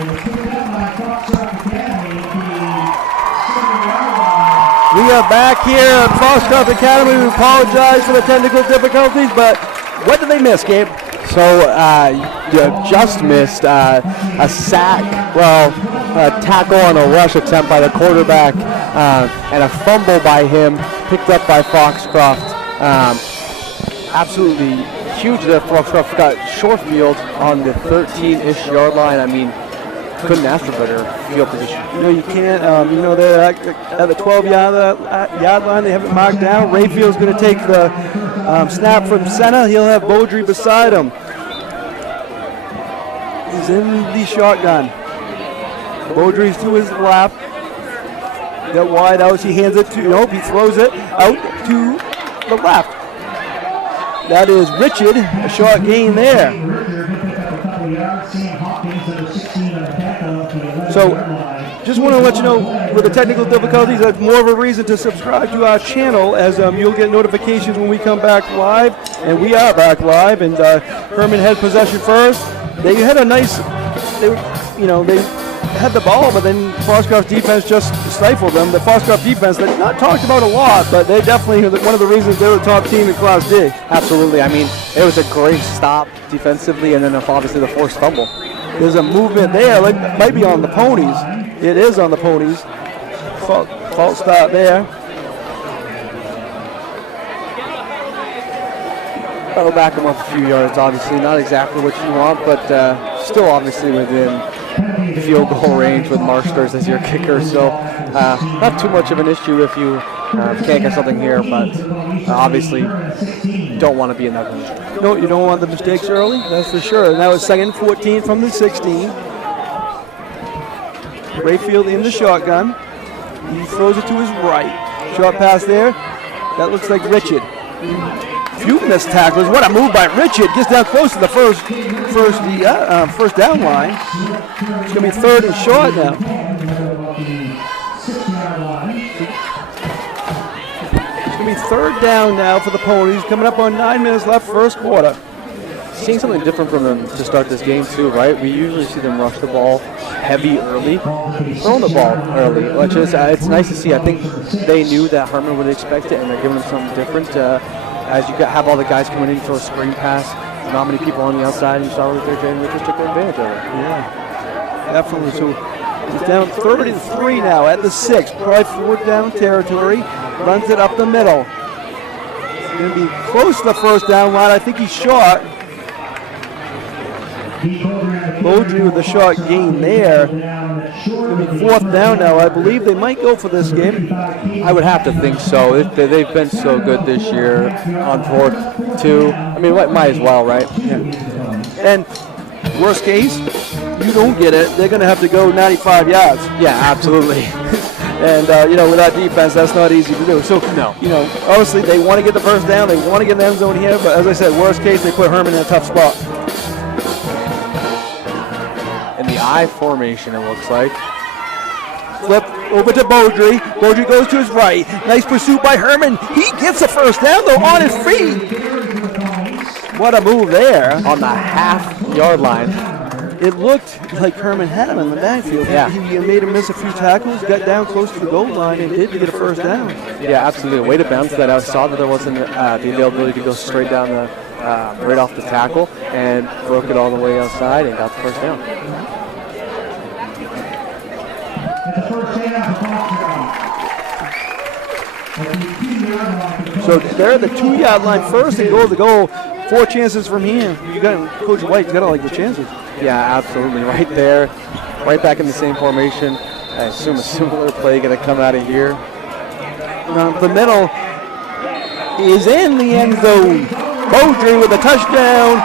We are back here at Foxcroft Academy. We apologize for the technical difficulties, but what did they miss, Gabe? So you just missed a sack, a tackle on a rush attempt by the quarterback, and a fumble by him, picked up by Foxcroft. Absolutely huge that Foxcroft got short field on the 13-ish yard line. I mean, couldn't ask for better field position. No, you can't. They're at the 12-yard line. They have it marked down. Rayfield's going to take the snap from center. He'll have Beaudry beside him. He's in the shotgun. Beaudry's to his left. Got wide out. He hands it to, he throws it out to the left. That is Richard. A short gain there. So, just want to let you know, with the technical difficulties, that's more of a reason to subscribe to our channel, as you'll get notifications when we come back live, and we are back live. And Hermon had possession first. They had a nice, they had the ball, but then Foxcroft defense just stifled them. The Foxcroft defense, they're not talked about a lot, but they definitely are one of the reasons they're the top team in Class D. Absolutely. I mean, it was a great stop defensively, and then obviously the forced fumble. There's a movement there. It might be on the Ponies. It is on the Ponies. False start there. That'll back them up a few yards, obviously. Not exactly what you want, but still obviously within field goal range with Marsters as your kicker. So not too much of an issue if you can't get something here, but obviously don't want to be in that position. No, you don't want the mistakes early, that's for sure. Now it's 2nd and 14 from the 16. Rayfield in the shotgun. He throws it to his right. Short pass there. That looks like Richard. Few missed tackles. What a move by Richard. Gets down close to the first down line. It's going to be 3rd and short now. It's going to be 3rd down now for the Ponies. Coming up on 9 minutes left, first quarter. Seeing something different from them to start this game too, right? We usually see them rush the ball heavy early, throw the ball early, which is it's nice to see. I think they knew that Hermon would expect it, and they're giving them something different. As you have all the guys coming in for a screen pass, not many people on the outside, and you saw that they're Jane Richards took advantage of it. Yeah, definitely. So he's down 3rd and 3 now at the 6. Probably 4th down territory. Runs it up the middle. It's going to be close to the first down line. I think he's short. Beaudry with the short gain there. It's going to be 4th down now. I believe they might go for this game. I would have to think so. They've been so good this year on 4th, too. I mean, might as well, right? Yeah. And worst case, you don't get it, they're going to have to go 95 yards. Yeah, absolutely. And, with that defense, that's not easy to do. So, no. Obviously they want to get the first down. They want to get in the end zone here. But as I said, worst case, they put Hermon in a tough spot. In the I formation, it looks like. Flip over to Beaudry. Beaudry goes to his right. Nice pursuit by Hermon. He gets the first down, though, on his feet. What a move there. On the half-yard line. It looked like Hermon had him in the backfield. Yeah. He made him miss a few tackles, got down close to the goal line, and did get a first down. Yeah, absolutely. Way to bounce that. I saw that there wasn't the availability to go straight down right off the tackle, and broke it all the way outside and got the first down. So they're at the 2-yard line first and go to the goal. 4 chances from here. Coach White's got to like the chances. Yeah, absolutely. Right there. Right back in the same formation. I assume a similar play going to come out of here. The middle is in the end zone. Beaudry with a touchdown.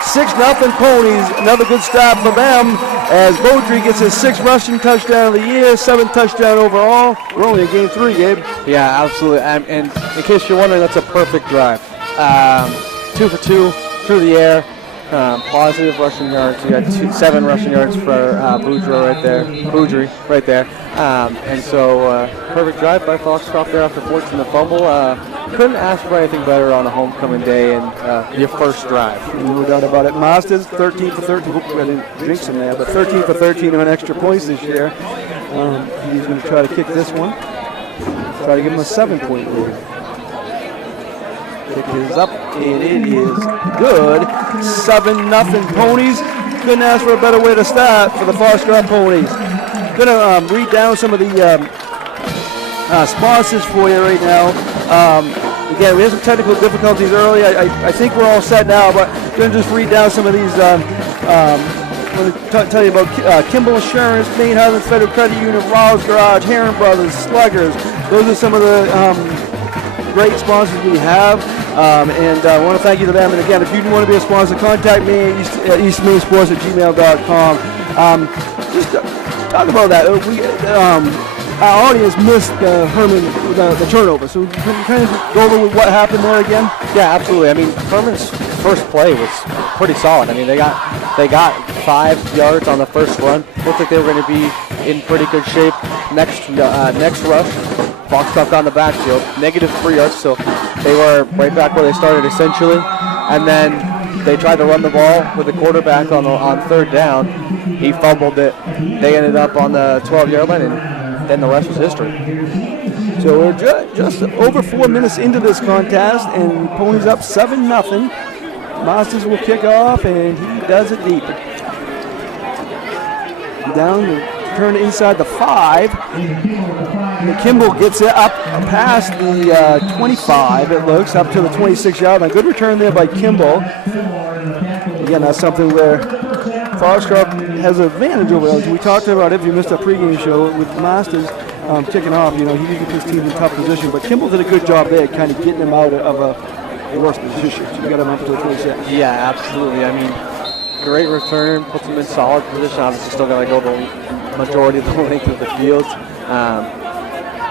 6-0 Ponies. Another good start for them as Beaudry gets his 6th rushing touchdown of the year, 7th touchdown overall. We're only in game 3, Gabe. Yeah, absolutely. And in case you're wondering, that's a perfect drive. 2 for 2 through the air. Positive rushing yards. We had 7 rushing yards for Beaudry right there. And so perfect drive by Foxcroft there after forcing the fumble. couldn't ask for anything better on a homecoming day and your first drive. No doubt about it. Masters 13 for 13. Hope I didn't jinx him there, but 13 for 13 on extra points this year. He's going to try to kick this one. Try to give him a 7-point lead. Kick is up, and it is good. 7-0 Ponies. Couldn't ask for a better way to start for the Foxcroft Ponies. Going to read down some of the sponsors for you right now. Again, we had some technical difficulties early. I think we're all set now, but I'm going to just read down some of these. I'm going to tell you about Kimball Insurance, Maine Highland Federal Credit Union, Rowell's Garage, Herron Brothers, Sluggers. Those are some of the great sponsors we have. And I want to thank you to them. And again, if you want to be a sponsor, contact me at eastmainsports@gmail.com. Just talk about that. Our audience missed Hermon, the turnover. So can you kind of go over what happened there again? Yeah, absolutely. I mean, Hermon's first play was pretty solid. I mean, they got 5 yards on the first run. Looked like they were going to be in pretty good shape. Next rush, Foxcroft on the backfield, -3 yards. So they were right back where they started essentially. And then they tried to run the ball with the quarterback on third down. He fumbled it. They ended up on the 12-yard line, and then the rest was history. So we're just over 4 minutes into this contest, and Ponies up 7-0. Masters will kick off, and he does it deep. Down to turn inside the 5. Kimball gets it up past the 25, it looks, up to the 26-yard line. Good return there by Kimball. Again, that's something where Foxcroft has an advantage over us. We talked about it if you missed a pregame show with Masters kicking off. You know, he can get his team in tough position, but Kimball did a good job there, kind of getting him out of a worse position. So you got him up to the 26. Yeah, absolutely. I mean, great return, puts him in solid position. Obviously, still got to go the majority of the length of the field.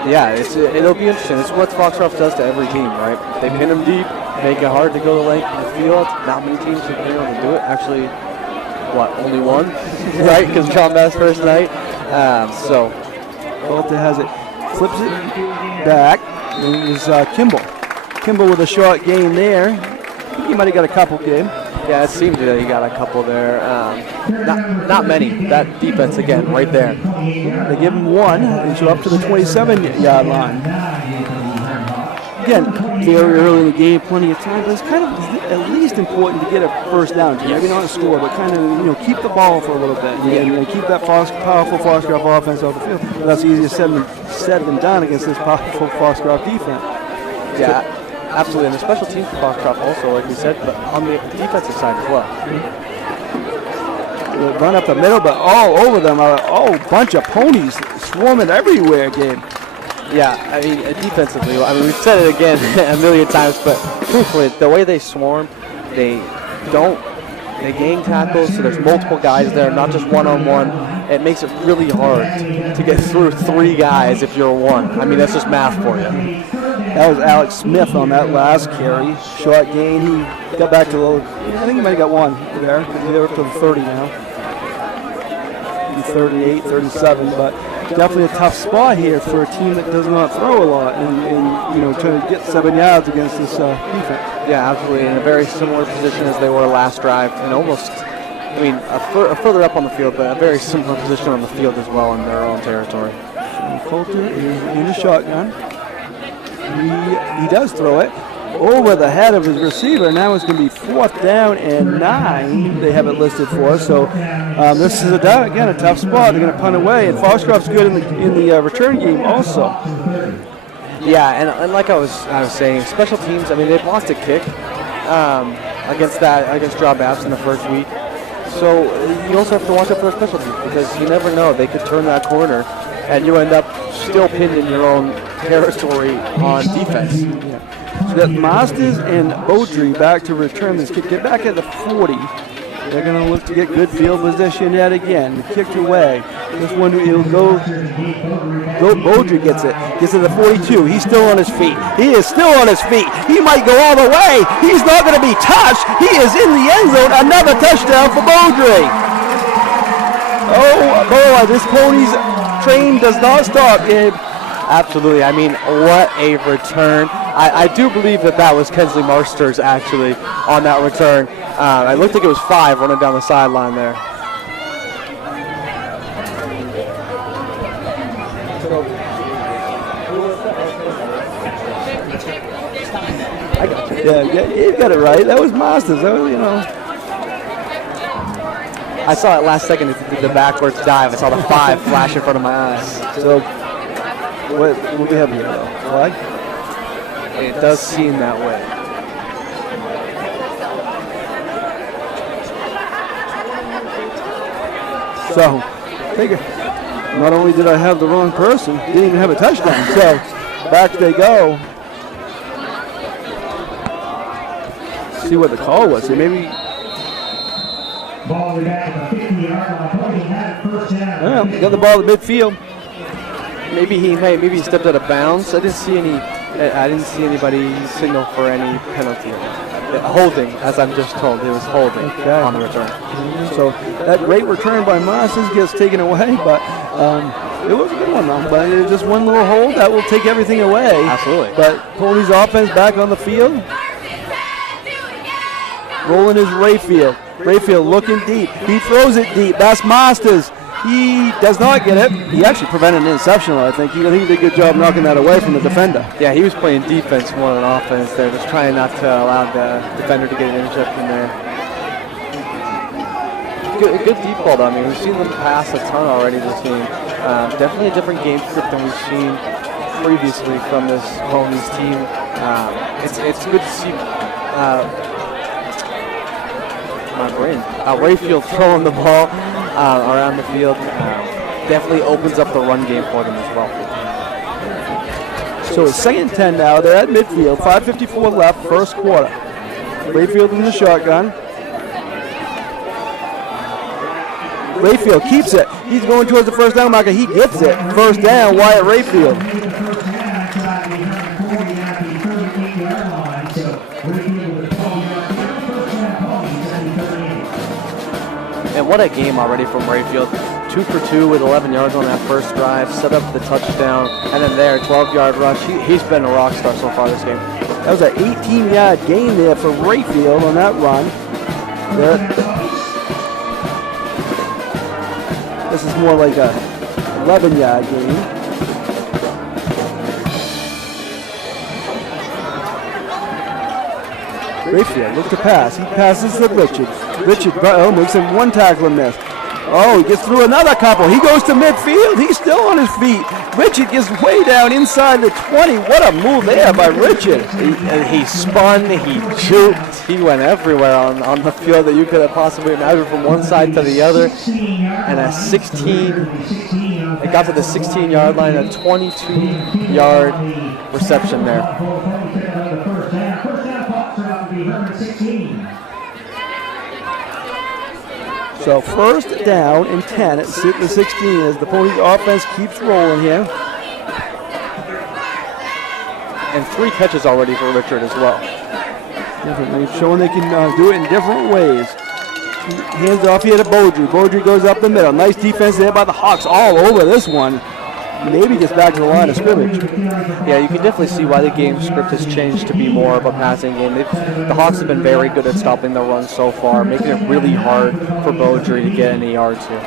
Yeah, it'll be interesting. This is what Foxcroft does to every team, right? They pin them deep, make it hard to go the length of the field. Not many teams have been able to do it. Actually, only one, right? Because John Bass first night. So, Bolter has it, flips it back. And it was Kimball. Kimball with a short gain there. I think he might have got a couple game. Yeah, it seemed that he got a couple there. Not many. That defense again, right there. They give him one, and so up to the 27-yard line. Again, very early in the game, plenty of time, but it's kind of at least important to get a first down. Maybe not a score, but kind of keep the ball for a little bit and keep that powerful Foxcroft offense off the field. But that's easier said than done against this powerful Foxcroft defense. Yeah. Absolutely, and the special teams for Foxcroft also, like we said, but on the defensive side as well. Run up the middle, but all over them are a bunch of Ponies swarming everywhere, Gabe. Yeah, I mean, defensively, we've said it again a million times, but truthfully, the way they swarm, they gang tackles, so there's multiple guys there, not just one-on-one. It makes it really hard to get through 3 guys if you're one. I mean, that's just math for you. That was Alex Smith on that last carry. Short gain. He got back to I think he might have got one there. They're up to the 30 now. Maybe 38, 37, but definitely a tough spot here for a team that does not throw a lot and trying to get 7 yards against this defense. Yeah, absolutely. In a very similar position as they were last drive, and almost, further up on the field, but a very similar position on the field as well in their own territory. Coulter is in the shotgun. He does throw it over the head of his receiver. Now it's going to be 4th down and 9. They have it listed for us. So this is a tough spot. They're going to punt away, and Foxcroft's good in the return game also. Yeah, and like I was saying, special teams. I mean, they blocked a kick against John Bass in the first week. So you also have to watch out for special teams because you never know. They could turn that corner, and you end up still pinned in your own territory on defense. Yeah. So that Masters and Beaudry back to return this kick. Get back at the 40. They're going to look to get good field position yet again. Kicked away. This one will go. Beaudry gets it. Gets to the 42. He's still on his feet. He is still on his feet. He might go all the way. He's not going to be touched. He is in the end zone. Another touchdown for Beaudry. Oh boy, this Ponies train does not stop, Gabe. Absolutely. I mean, what a return. I do believe that was Kensley Marsters actually on that return. It looked like it was 5 running down the sideline there. I got you. Yeah, you got it right. That was Masters. That was, you know. I saw it last second. It did the backwards dive. I saw the 5 flash in front of my eyes. So, what do we have here, though? Flag? It does seem that way. So, take it. Not only did I have the wrong person, didn't even have a touchdown. So, back they go. See what the call was. So maybe. Ball back at the 50-yard line. Ponies had it first down. Well, got the ball at midfield. Maybe he stepped out of bounds. I didn't see anybody signal for any penalty. Holding, as I'm just told, it was holding on the return. So that great return by Masters gets taken away, but it was a good one though. But it was just one little hold that will take everything away. Absolutely. But Ponies offense back on the field. Rolling is Rayfield. Rayfield looking deep. He throws it deep. That's Masters. He does not get it. He actually prevented an interception, I think. He did a good job knocking that away from the defender. Yeah, he was playing defense more than offense there, just trying not to allow the defender to get an interception there. Good deep ball, though. I mean, we've seen them pass a ton already this game. Definitely a different game script than we've seen previously from this Ponies team. It's good to see Rayfield throwing the ball around the field. Definitely opens up the run game for them as well. So it's 2nd and 10 now. They're at midfield. 5:54 left, first quarter. Rayfield in the shotgun. Rayfield keeps it. He's going towards the first down marker. He gets it. First down, Wyatt Rayfield. And what a game already from Rayfield. 2 for 2 with 11 yards on that first drive, set up the touchdown, and then there, 12-yard rush. He's been a rock star so far this game. That was an 18-yard gain there for Rayfield on that run. This is more like a 11-yard gain. Rayfield looks to pass. He passes to Richard. Richard makes him one tackle and miss. Oh, he gets through another couple. He goes to midfield. He's still on his feet. Richard gets way down inside the 20. What a move there by Richard. He spun, he juked, he went everywhere on the field that you could have possibly imagined, from one side to the other. And it got to the 16-yard line, a 22-yard reception there. So first down and 10 at the 16 as the Ponies offense keeps rolling here. And 3 catches already for Richard as well. Definitely showing they can do it in different ways. Hands off here to Beaudry. Beaudry goes up the middle. Nice defense there by the Hawks all over this one. Maybe gets back to the line of scrimmage. Yeah, you can definitely see why the game script has changed to be more of a passing game. The Hawks have been very good at stopping the run so far, making it really hard for Beaudry to get any yards here.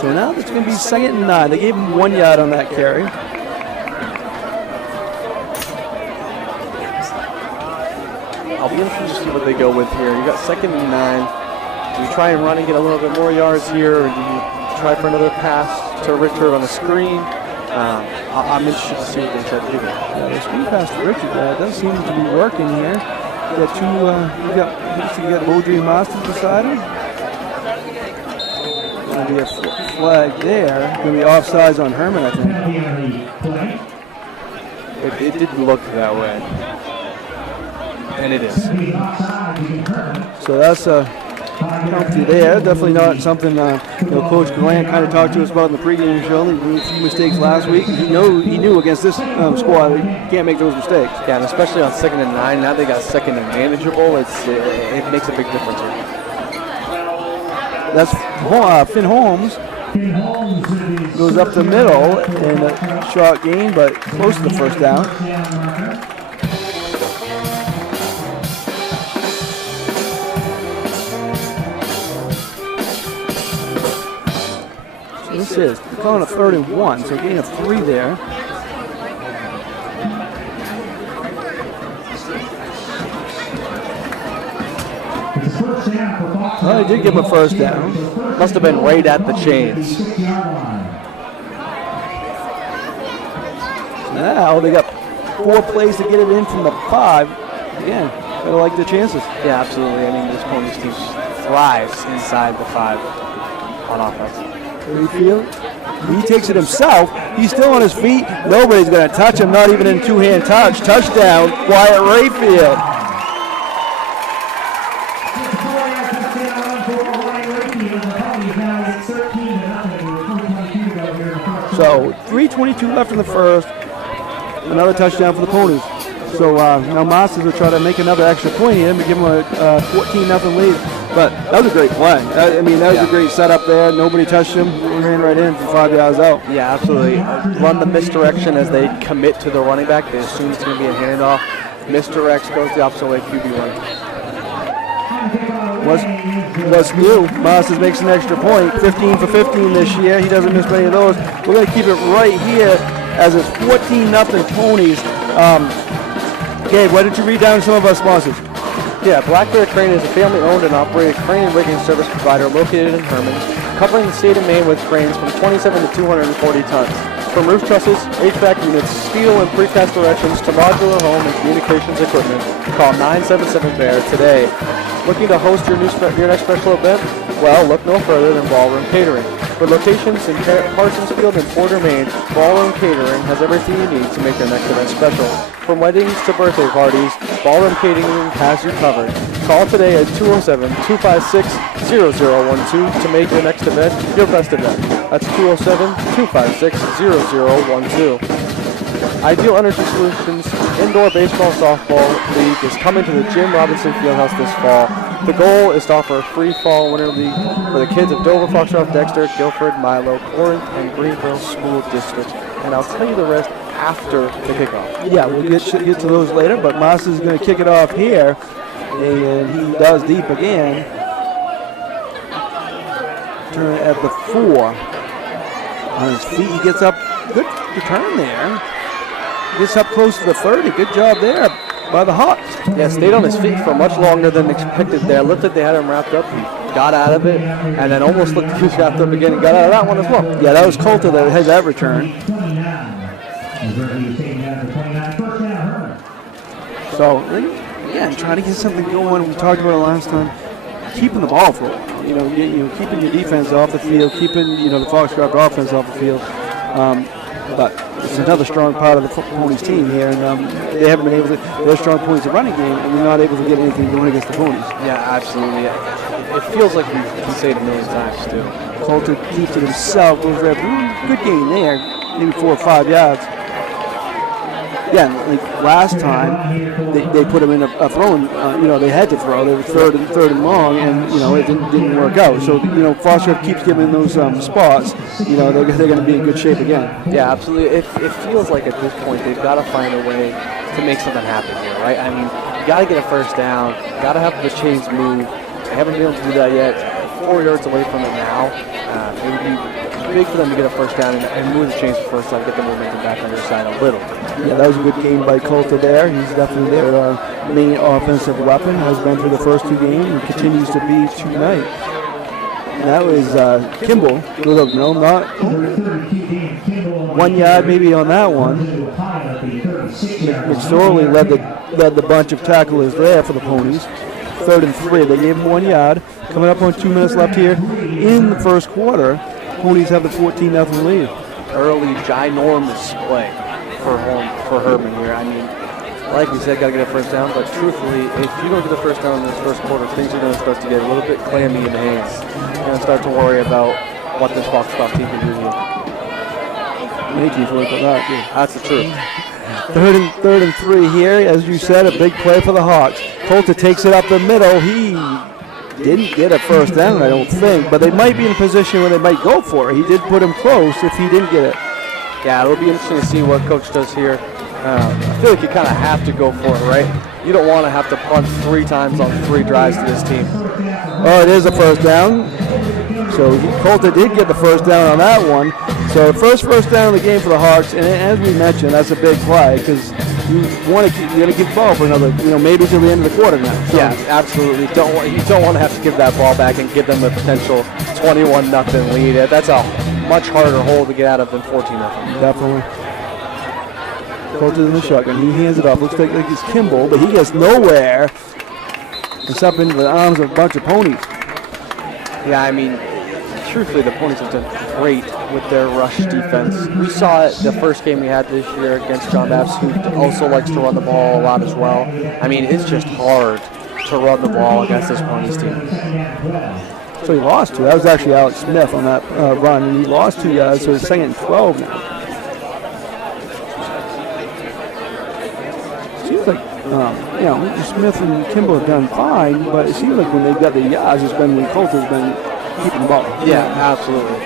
So now it's going to be 2nd and 9. They gave him 1 yard on that carry. I'll be interested to see what they go with here. You got 2nd and 9. Do you try and run and get a little bit more yards here, or do you try for another pass to Richard on a screen? I'm interested to see what they try to do there. Yeah, the screen pass to Richard, it does seem to be working here. You got you got Beaudry and Masters beside him. Going to be a flag there. Going to be offsides on Hermon, I think. It did look that way. And it is. So that's a penalty there. Definitely not something Coach Glenn kind of talked to us about in the pregame show. He made a few mistakes last week. He knew against this squad he can't make those mistakes. Yeah, and especially on 2nd and 9. Now they got 2nd and manageable. It makes a big difference here. That's Finn Holmes. Goes up the middle in a short gain, but close to the first down. So this is calling a 3rd and 1, so gain of 3 there. Oh, he did give him a first down. Must have been right at the chains. Now they got 4 plays to get it in from the 5. Again, gotta like the chances. Yeah, absolutely. I mean, this Ponies team thrives inside the 5 on offense. What do you feel? He takes it himself. He's still on his feet. Nobody's going to touch him, not even in two-hand touch. Touchdown, Wyatt Rayfield. So 3:22 left in the first. Another touchdown for the Ponies. So now Masters will try to make another extra point here and give them a 14-0 lead. But that was a great play. I mean, that was a great setup there. Nobody touched him. Ran right in from 5 yards out. Yeah, absolutely. Run the misdirection as they commit to the running back. They assume it's going to be a handoff. Misdirects, goes the opposite way, QB run. What's new? Masters makes an extra point. 15 for 15 this year. He doesn't miss many of those. We're going to keep it right here as it's 14-0 Ponies. Gabe, why don't you read down some of our sponsors? Yeah, Black Bear Crane is a family-owned and operated crane and rigging service provider located in Hermon, covering the state of Maine with cranes from 27 to 240 tons. From roof trusses, HVAC units, steel and precast directions to modular home and communications equipment, call 977-BEAR today. Looking to host your next special event? Well, look no further than Ballroom Catering. For locations in Parsonsfield and Porter, Maine, Ballroom Catering has everything you need to make your next event special. From weddings to birthday parties, Ballroom Catering has you covered. Call today at 207-256-0012 to make your next event your best event. That's 207-256-0012. Ideal Energy Solutions Indoor Baseball Softball League is coming to the Jim Robinson Fieldhouse this fall. The goal is to offer a free fall winter league for the kids of Dover, Foxcroft, Dexter, Guilford, Milo, Corinth, and Greenville School District. And I'll tell you the rest after the kickoff. Yeah, we'll get to those later, but Masters is going to kick it off here, and he does deep again. Turn it at the 4. On his feet, he gets up. Good return there. Gets up close to the 30. Good job there by the Hawks. Yeah, stayed on his feet for much longer than expected there. Looked like they had him wrapped up. He got out of it, and then almost looked like he was wrapped up again and got out of that one as well. Yeah, that was Coulter that had that return. So, again, trying to get something going. We talked about it last time. Keeping the ball flowing. Keeping your defense off the field, keeping the Foxcroft offense off the field. But it's another strong part of the Ponies team here, and they haven't been able to. Their strong points the running game, and they're not able to get anything going against the Ponies. Yeah, absolutely. It feels like we can say it a million times too. Coulter keeps it himself. Goes there. Good gain there, maybe 4 or 5 yards. Yeah, like last time they put him in a throwing. They had to throw. They were third and long, and it didn't work out. So Foxcroft keeps giving those spots. They're going to be in good shape again. Yeah, absolutely. It feels like at this point they've got to find a way to make something happen here, right? I mean, you got to get a first down. Got to have the chains move. They haven't been able to do that yet. 4 yards away from it now. It would be big for them to get a first down and move the chains for first down, get the momentum back on their side a little. Yeah, that was a good game by Coulter there. He's definitely their main offensive weapon, has been through the first 2 games and continues to be tonight. And that was Kimball. Not 1 yard maybe on that one. McSorley led the bunch of tacklers there for the Ponies. 3rd and 3. They gave him 1 yard. Coming up on 2 minutes left here in the first quarter. Ponies have the 14-0 lead. Early, ginormous play for Hermon here. I mean, like we said, got to get a first down, but truthfully, if you don't get the first down in this first quarter, things are going to start to get a little bit clammy in the hands. You're going to start to worry about what this Foxcroft team can do here. That's the truth. 3rd and 3 here. As you said, a big play for the Hawks. Coulter takes it up the middle. He didn't get a first down, I don't think, but they might be in a position where they might go for it. He did put him close if he didn't get it. Yeah, it'll be interesting to see what Coach does here. I feel like you kind of have to go for it, right? you don't want to have to punt 3 times on 3 drives to this team. Oh, it is a first down. So Colton did get the first down on that one. So first down of the game for the Hawks, and as we mentioned, that's a big play because you want to keep the ball for another, maybe till the end of the quarter now. So yeah, absolutely. You don't want to have to give that ball back and give them a potential 21-0 lead. That's a much harder hole to get out of than 14-0. Definitely. Colton in the shotgun. He hands it off. Looks like it's Kimball, but he gets nowhere. It's up into the arms of a bunch of Ponies. Yeah, I mean, truthfully, the Ponies have done great with their rush defense. We saw it the first game we had this year against John Babs, who also likes to run the ball a lot as well. I mean, it's just hard to run the ball against this Ponies team. So he lost 2. That was actually Alex Smith on that run, and he lost 2 yards, so it's 2nd and 12 now. Seems like, Smith and Kimball have done fine, but it seems like when they've got the yards, it's been when Colton's been keeping the ball. Yeah, absolutely.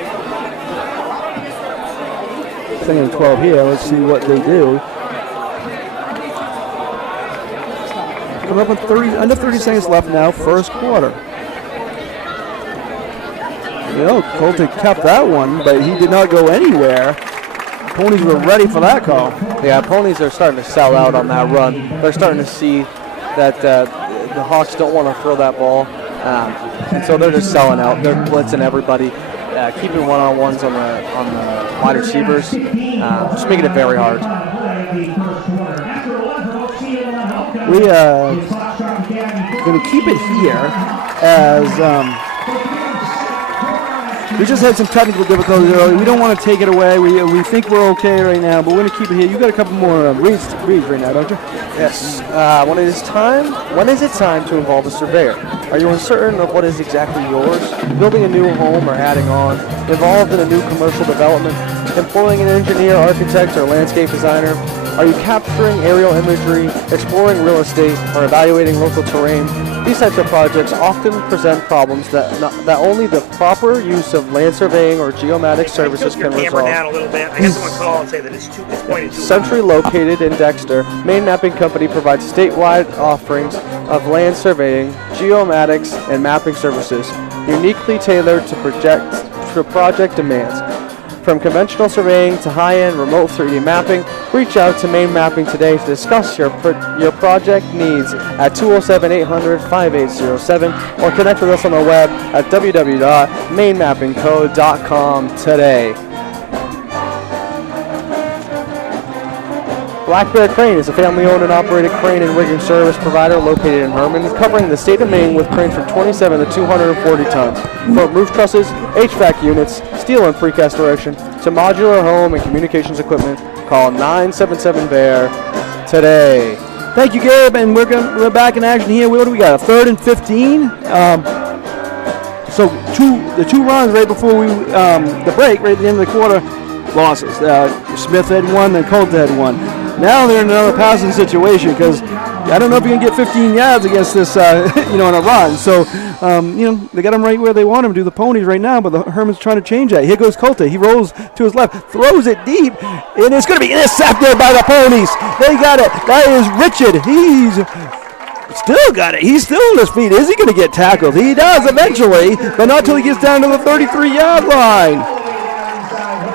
2nd and 12 here. Let's see what they do. Coming up with under 30 seconds left now, first quarter. Colton kept that one, but he did not go anywhere. Ponies were ready for that call. Yeah, Ponies are starting to sell out on that run. They're starting to see that the Hawks don't want to throw that ball, and so they're just selling out. They're blitzing everybody, keeping one-on-ones on the wide receivers, just making it very hard. We are going to keep it here as we just had some technical difficulties earlier. We don't want to take it away. We think we're okay right now, but we're going to keep it here. You got a couple more reads right now, don't you? Yes. When is it time to involve a surveyor? Are you uncertain of what is exactly yours? Building a new home or adding on? Involved in a new commercial development? Employing an engineer, architect, or landscape designer? Are you capturing aerial imagery, exploring real estate, or evaluating local terrain? These types of projects often present problems that only the proper use of land surveying or geomatic services can resolve. Down a little bit. I had someone call and say that it's pointed too Centrally located in Dexter, Maine Mapping Company provides statewide offerings of land surveying, geomatics, and mapping services, uniquely tailored to project demands. From conventional surveying to high-end remote 3D mapping, reach out to Maine Mapping today to discuss your project needs at 207-800-5807 or connect with us on the web at www.mainemappingco.com today. Black Bear Crane is a family-owned and operated crane and rigging service provider located in Hermon, covering the state of Maine with cranes from 27 to 240 tons. From roof trusses, HVAC units, steel and precast erection, to modular home and communications equipment, call 977-BEAR today. Thank you, Gabe, and we're back in action here. What do we got? A 3rd and 15. So the 2 runs right before the break, right at the end of the quarter, losses. Smith had 1, then Colton had 1. Now they're in another passing situation because I don't know if you can get 15 yards against this, in a run. So, they got him right where they want him to do the Ponies right now, but the Hermon's trying to change that. Here goes Colton. He rolls to his left, throws it deep, and it's going to be intercepted by the Ponies. They got it. That is Richard. He's still got it. He's still on his feet. Is he going to get tackled? He does eventually, but not until he gets down to the 33-yard line.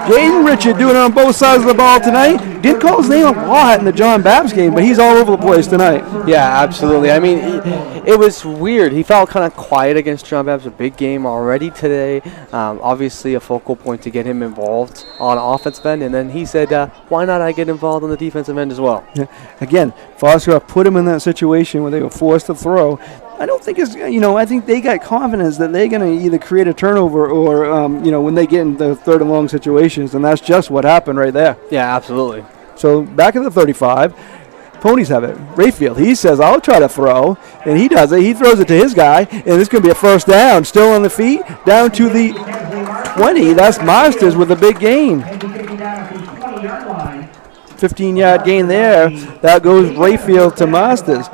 Jaden Richard doing it on both sides of the ball tonight. Didn't call his name a lot in the John Babs game, but he's all over the place tonight. Yeah, absolutely. I mean, it was weird. He felt kind of quiet against John Babs, a big game already today. Obviously a focal point to get him involved on offensive end, and then he said, why not I get involved on the defensive end as well? Yeah. Again, Foxcroft put him in that situation where they were forced to throw. I don't think it's, I think they got confidence that they're going to either create a turnover or, when they get in the 3rd and long situations, and that's just what happened right there. Yeah, absolutely. So back at the 35, Ponies have it. Rayfield, he says, I'll try to throw, and he does it. He throws it to his guy, and it's going to be a first down. Still on the feet, down to the 20. That's Monsters with a big gain. 15-yard gain there. That goes Rayfield to Masters.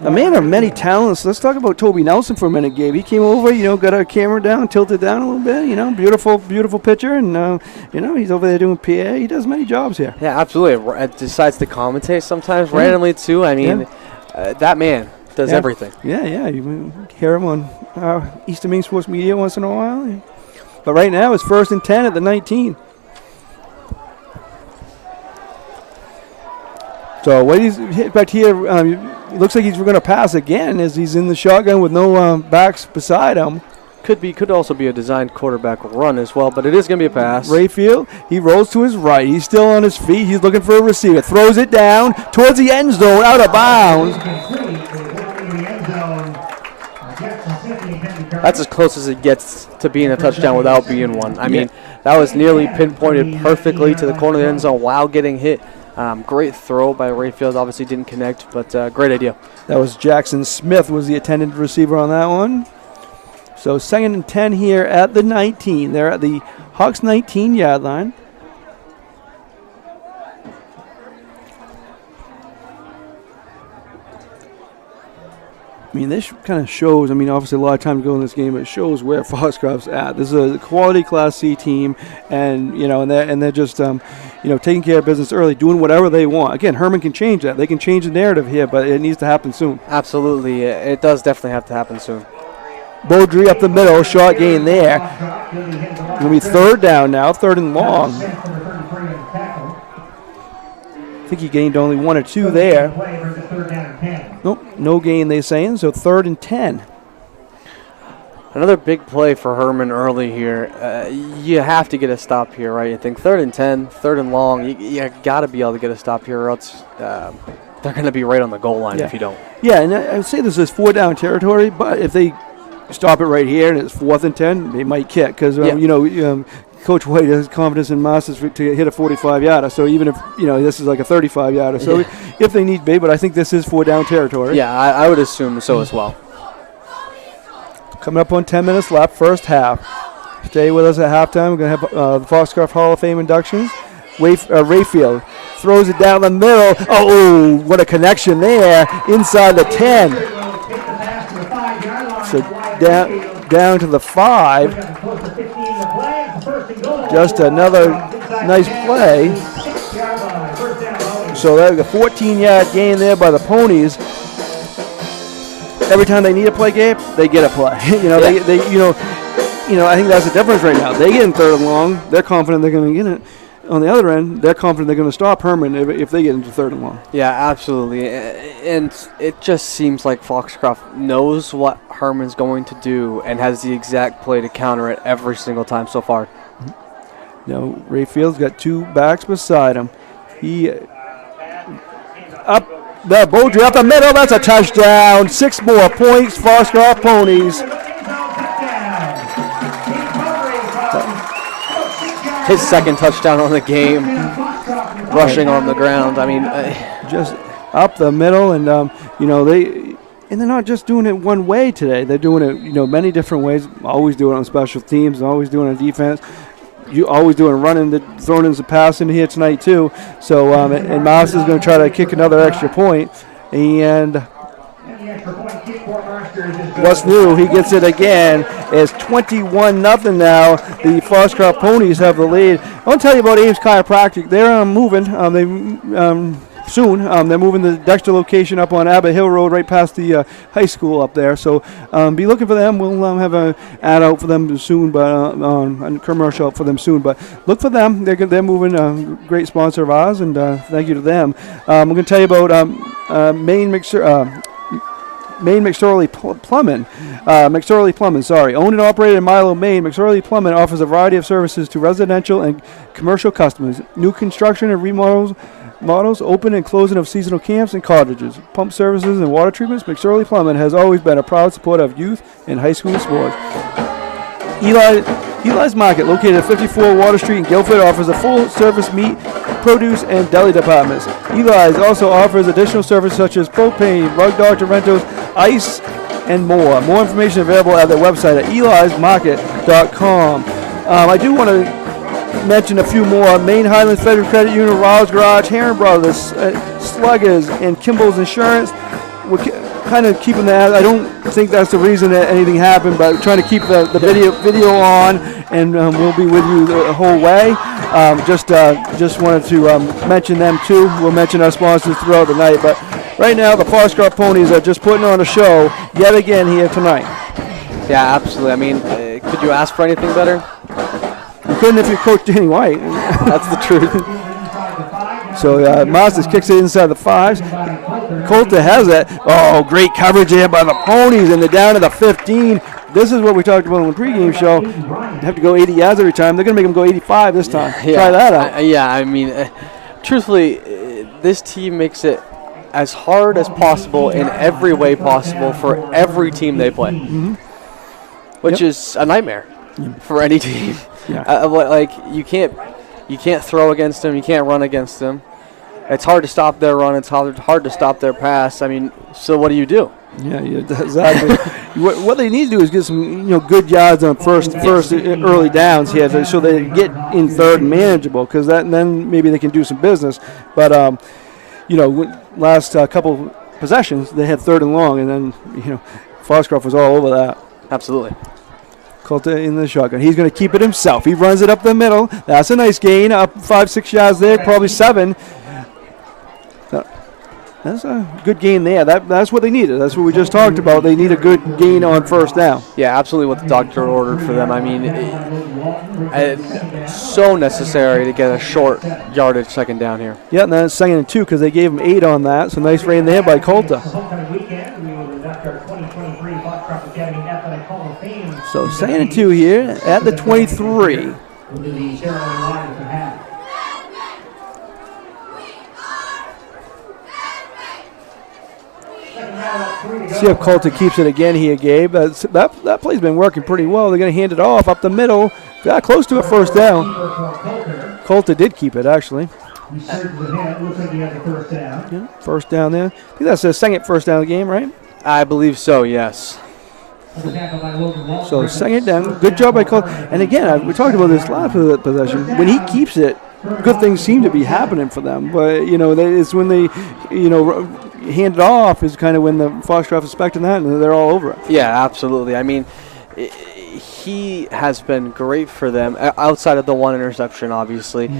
A man of many talents. Let's talk about Toby Nelson for a minute, Gabe. He came over, got our camera down, tilted down a little bit, beautiful, beautiful pitcher, and, he's over there doing PA. He does many jobs here. Yeah, absolutely. Decides to commentate sometimes randomly, too. I mean, that man does everything. Yeah. You hear him on Eastern Maine Sports Media once in a while. But right now it's 1st and 10 at the 19. So what he's hit back here, it looks like he's going to pass again as he's in the shotgun with no backs beside him. Could also be a designed quarterback run as well, but it is going to be a pass. Rayfield, he rolls to his right. He's still on his feet. He's looking for a receiver. Throws it down towards the end zone, out of bounds. That's as close as it gets to being a touchdown without being one. I mean, that was nearly pinpointed perfectly to the corner of the end zone while getting hit. Great throw by Rayfield. Obviously didn't connect, but great idea. That was Jackson Smith was the attendant receiver on that one. So 2nd and 10 here at the 19. They're at the Hawks 19-yard line. I mean, this kind of shows, obviously a lot of time to go in this game, but it shows where Foxcroft's at. This is a quality Class C team, and, they're just, taking care of business early, doing whatever they want. Again, Hermon can change that. They can change the narrative here, but it needs to happen soon. Absolutely. It does definitely have to happen soon. Beaudry up the middle, short gain there. Going to be 3rd down now, 3rd and long. I think he gained only 1 or 2 there. Nope, no gain, they're saying, so 3rd and 10. Another big play for Hermon early here. You have to get a stop here, right? You think 3rd and 10, 3rd and long, you got to be able to get a stop here, or else they're going to be right on the goal line if you don't. Yeah, and I would say this is 4-down territory, but if they stop it right here and it's 4th and 10, they might kick because, Coach White has confidence in Masters to hit a 45-yarder. So even if, this is like a 35-yarder. So if they need be, but I think this is 4-down territory. Yeah, I would assume so as well. Coming up on 10 minutes left, first half. Stay with us at halftime. We're going to have the Foxcroft Hall of Fame inductions. Rayfield throws it down the middle. Oh, what a connection there inside the 10. So down to the 5. Just another nice play. So that's a 14-yard gain there by the Ponies. Every time they need a play, Gabe, they get a play. I think that's the difference right now. They get in 3rd and long. They're confident they're going to get it. On the other end, they're confident they're going to stop Hermon if they get into 3rd and long. Yeah, absolutely. And it just seems like Foxcroft knows what Hermon's going to do and has the exact play to counter it every single time so far. Rayfield's got 2 backs beside him. He up the Beaudry up the middle. That's a touchdown. 6 more points. Foxcroft Ponies. His 2nd touchdown on the game, rushing on the ground. Just up the middle, and they're not just doing it one way today. They're doing it, many different ways. Always doing it on special teams, always doing it on defense. You always doing running, throwing in some passing here tonight too. So and Mouse is going to try to kick another extra point, and what's new? He gets it again. It's 21-0 now. The Foxcroft Ponies have the lead. I want to tell you about Ames Chiropractic. They're moving. Soon. They're moving the Dexter location up on Abbott Hill Road right past the high school up there. So be looking for them. We'll have an ad out for them soon, but a commercial out for them soon. But look for them. They're moving. Great sponsor of ours, and thank you to them. I'm going to tell you about Maine McSorley Plumbing. McSorley Plumbing, owned and operated in Milo, Maine. McSorley Plumbing offers a variety of services to residential and commercial customers. New construction and remodels, open and closing of seasonal camps and cottages, pump services and water treatments. McSorley Plumbing has always been a proud supporter of youth and high school sports. Eli's Market, located at 54 Water Street in Guilford, offers a full-service meat, produce, and deli departments. Eli's also offers additional services such as propane, rug doctor rentals, ice, and more. More information available at their website at elismarket.com. I do want to mention a few more. Maine Highlands Federal Credit Union, Rouse Garage, Heron Brothers, Sluggers, and Kimball's Insurance. we're kind of keeping that. I don't think that's the reason that anything happened, but trying to keep the video on, and we'll be with you the whole way. Just wanted to mention them too. We'll mention our sponsors throughout the night, but right now the Foxcroft Ponies are just putting on a show yet again here tonight. Yeah, absolutely. I mean, could you ask for anything better? You couldn't if you coached Danny White. That's the truth. So Masters kicks it inside the 5s. Colta has it. Oh, great coverage there by the Ponies, and they're down to the 15. This is what we talked about in the pregame show. You have to go 80 yards every time. They're going to make them go 85 this time. Yeah. Try that out. I mean, truthfully, this team makes it as hard as possible in every way possible for every team they play, which is a nightmare for any team. Yeah. Like you can't throw against them. You can't run against them. It's hard to stop their run. It's hard to stop their pass. I mean, so what do you do? Yeah, exactly. What they need to do is get some, good yards on first early downs here, so they get in third and manageable. Because then maybe they can do some business. But last couple possessions they had third and long, and then Foxcroft was all over that. Absolutely. Colta in the shotgun. He's going to keep it himself. He runs it up the middle. That's a nice gain. Up 5-6 yards there, probably 7. That's a good gain there. That's what they needed. That's what we just talked about. They need a good gain on first down. Yeah, absolutely what the doctor ordered for them. I mean, it's so necessary to get a short yardage second down here. Yeah, and then it's 2nd and 2 because they gave him 8 on that. So nice rain there by Colta. So 2nd and 2 here at the 23. See if Colta keeps it again here, Gabe. That play's been working pretty well. They're going to hand it off up the middle. Got close to a first down. Colta did keep it, actually. Yeah, first down there. I think that's the second first down of the game, right? I believe so, yes. So 2nd down. Good job by Colta. And again, we talked about this last possession. When he keeps it, good things seem to be happening for them. But, it's when they, hand it off is kind of when the Foxcroft is expecting that, and they're all over it. Yeah, absolutely. I mean, he has been great for them, outside of the one interception, obviously.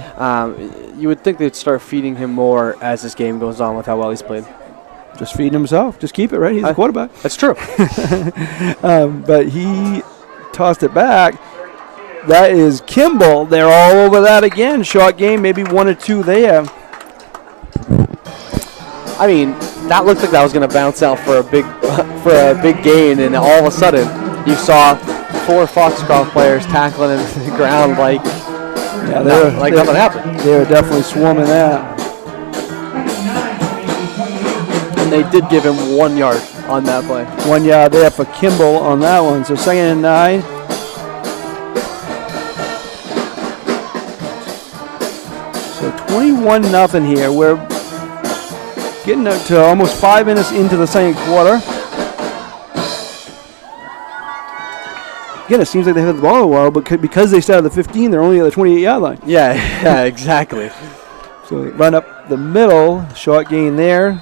You would think they'd start feeding him more as this game goes on with how well he's played. Just feeding himself. Just keep it, right? He's the quarterback. That's true. But he tossed it back. That is Kimball. They're all over that again. Short game, maybe 1 or 2 there. I mean, that looked like that was going to bounce out for a big gain, and all of a sudden, you saw 4 Foxcroft players tackling him to the ground like nothing happened. They were definitely swarming that. And they did give him 1 yard on that play. 1 yard there for Kimball on that one. So 2nd and 9. So 21-0 here. We're getting up to almost 5 minutes into the second quarter. Again, it seems like they have the ball a while, but because they started the 15, they're only at the 28-yard line. Yeah, exactly. So run up the middle, short gain there,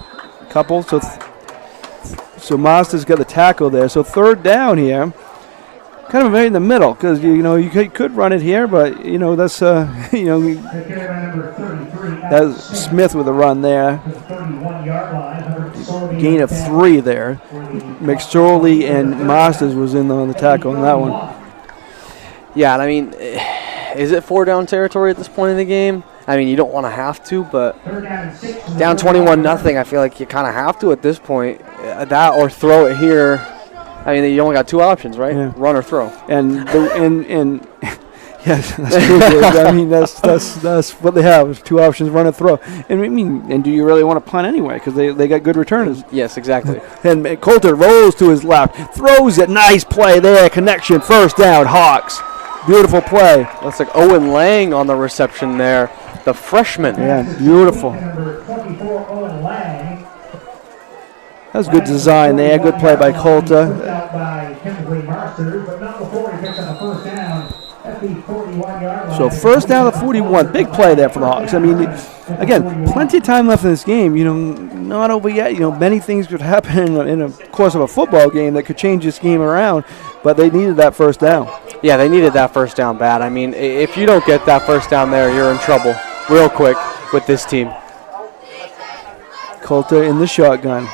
couple. So Masters got the tackle there. So 3rd down here, kind of right in the middle, because you could run it here, but that's that's Smith with a run there. Gain of 3 there. McSorley and Masters was in on the tackle on that one. Yeah, and I mean, is it 4-down territory at this point in the game? I mean, you don't want to have to, but down 21-0, I feel like you kind of have to at this point. That or throw it here. I mean, you only got 2 options, right? Yeah. Run or throw. And yes, that's true. I mean, that's what they have is 2 options: run and throw. And do you really want to punt anyway? Because they got good returners. Yes, exactly. And Colter rolls to his left, throws it. Nice play there. Connection. First down. Hawks. Beautiful play. Looks like Owen Lang on the reception there, the freshman. Yeah, beautiful. That's good design there. Good play by Colta. So first down at 41. Big play there for the Hawks. I mean, again, plenty of time left in this game. Not over yet. Many things could happen in the course of a football game that could change this game around, but they needed that first down. Yeah, they needed that first down bad. I mean, if you don't get that first down there, you're in trouble real quick with this team. Coulter in the shotgun.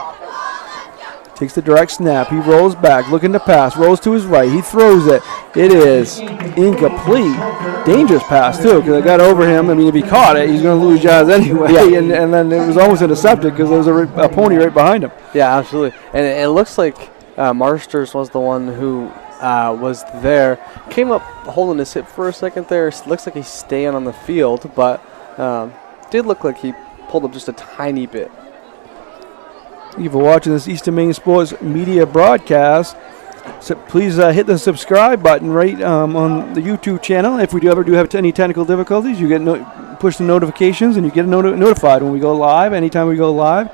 Takes the direct snap. He rolls back, looking to pass. Rolls to his right. He throws it. It is incomplete. Dangerous pass, too, because it got over him. I mean, if he caught it, he's going to lose yards anyway. Yeah. And then it was almost intercepted because there was a pony right behind him. Yeah, absolutely. And it looks like Marsters was the one who was there. Came up holding his hip for a second there. Looks like he's staying on the field, but did look like he pulled up just a tiny bit. Thank you for watching this Eastern Maine Sports Media broadcast. So please hit the subscribe button right on the YouTube channel. If we do have any technical difficulties, you get push the notifications and you get notified when we go live. Anytime we go live.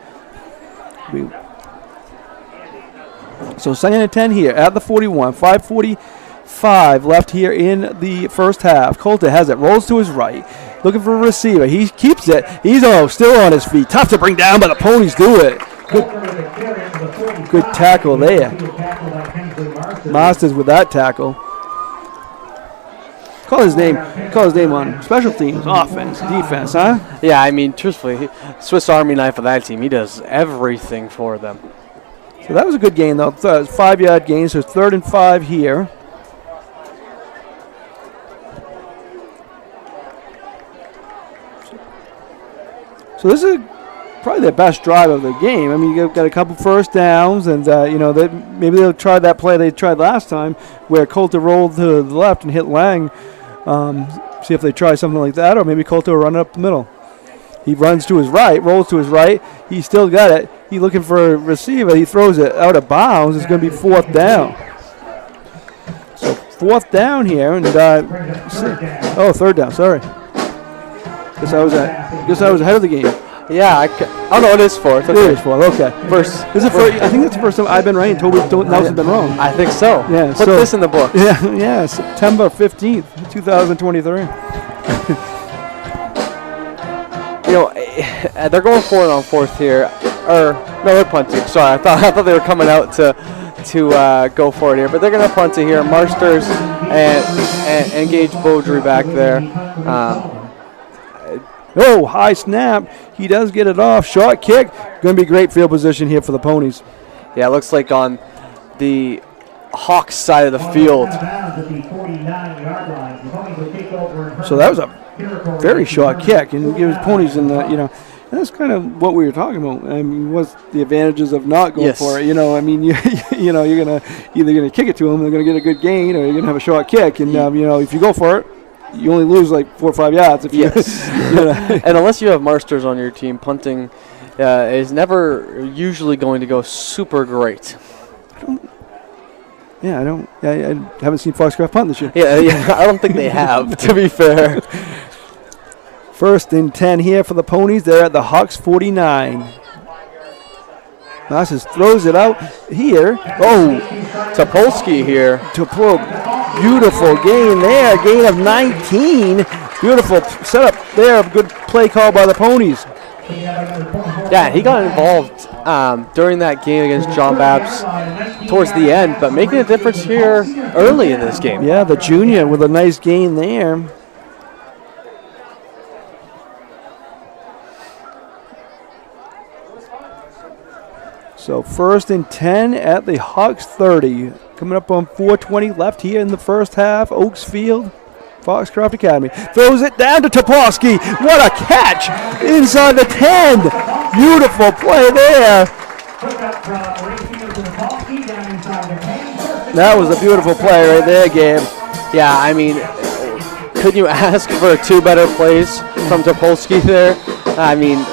So second and 10 here at the 41. 5:45 left here in the first half. Coulter has it. Rolls to his right. Looking for a receiver. He keeps it. He's still on his feet. Tough to bring down, but the Ponies do it. Good tackle there. Masters with that tackle. Call his name on special teams, offense, defense, huh? Yeah, I mean, truthfully, Swiss Army knife of that team. He does everything for them. So that was a good gain, though. 5-yard gain, so it's 3rd and 5 here. So this is probably the best drive of the game. I mean, you've got a couple first downs, and maybe they'll try that play they tried last time, where Coulter rolled to the left and hit Lang. See if they try something like that, or maybe Coulter will run it up the middle. He runs to his right, rolls to his right. He still got it. He's looking for a receiver. He throws it out of bounds. It's going to be 4th down. So 4th down here, and 3rd down. Sorry. Guess I was ahead of the game. Yeah, no, it is 4th. Okay. It is 4th, okay. I think that's the first time I've been right and Toby Nelson's been wrong. I think so. Yeah, Put this in the book. Yeah, September 15th, 2023. They're going for it on 4th here. No, they're punting. Sorry, I thought they were coming out to go for it here, but they're going to punt it here. Marsters and Gage Beaudry back there. High snap. He does get it off. Short kick. Going to be great field position here for the Ponies. Yeah, it looks like on the Hawks side of the field. So that was a very short kick, and gives Ponies in the, and that's kind of what we were talking about. I mean, what's the advantages of not going for it? I mean, you're either gonna kick it to them, they're gonna get a good gain, or you're gonna have a short kick, and if you go for it, you only lose like 4 or 5 yards. If And unless you have Marsters on your team, punting is never usually going to go super great. I haven't seen Foxcroft punt this year. Yeah, I don't think they have, to be fair. 1st and 10 here for the Ponies. They're at the Hawks 49. Masters throws it out here. Topolsky here. Beautiful gain there. Gain of 19. Beautiful setup there. Good play call by the Ponies. Yeah, he got involved during that game against John Babs towards the end, but making a difference here early in this game. Yeah, the junior with a nice gain there. So 1st and 10 at the Hawks 30. Coming up on 4:20 left here in the first half. Oaks Field, Foxcroft Academy. Throws it down to Topolsky. What a catch inside the 10. Beautiful play there. That was a beautiful play right there, Gabe. Yeah, I mean, couldn't you ask for 2 better plays from Topolsky there? I mean,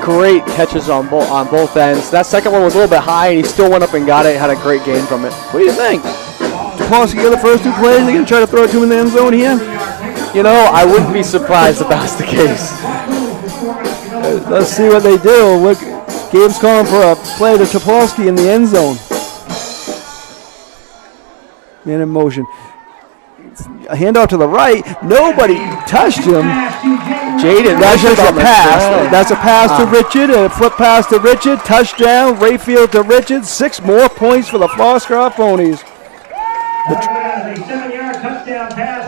great catches on both ends. That second one was a little bit high, and he still went up and got it. Had a great game from it. What do you think? Topolsky get the first 2 plays. They're going to try to throw it to him in the end zone here? I wouldn't be surprised if that's the case. Let's see what they do. Gabe's calling for a play to Topolsky in the end zone. Man in motion. handoff to the right. Nobody touched him. Jaden, That's just a pass. That's a pass to Richard, and a flip pass to Richard. Touchdown, Rayfield to Richard. 6 more points for the Foxcroft Ponies.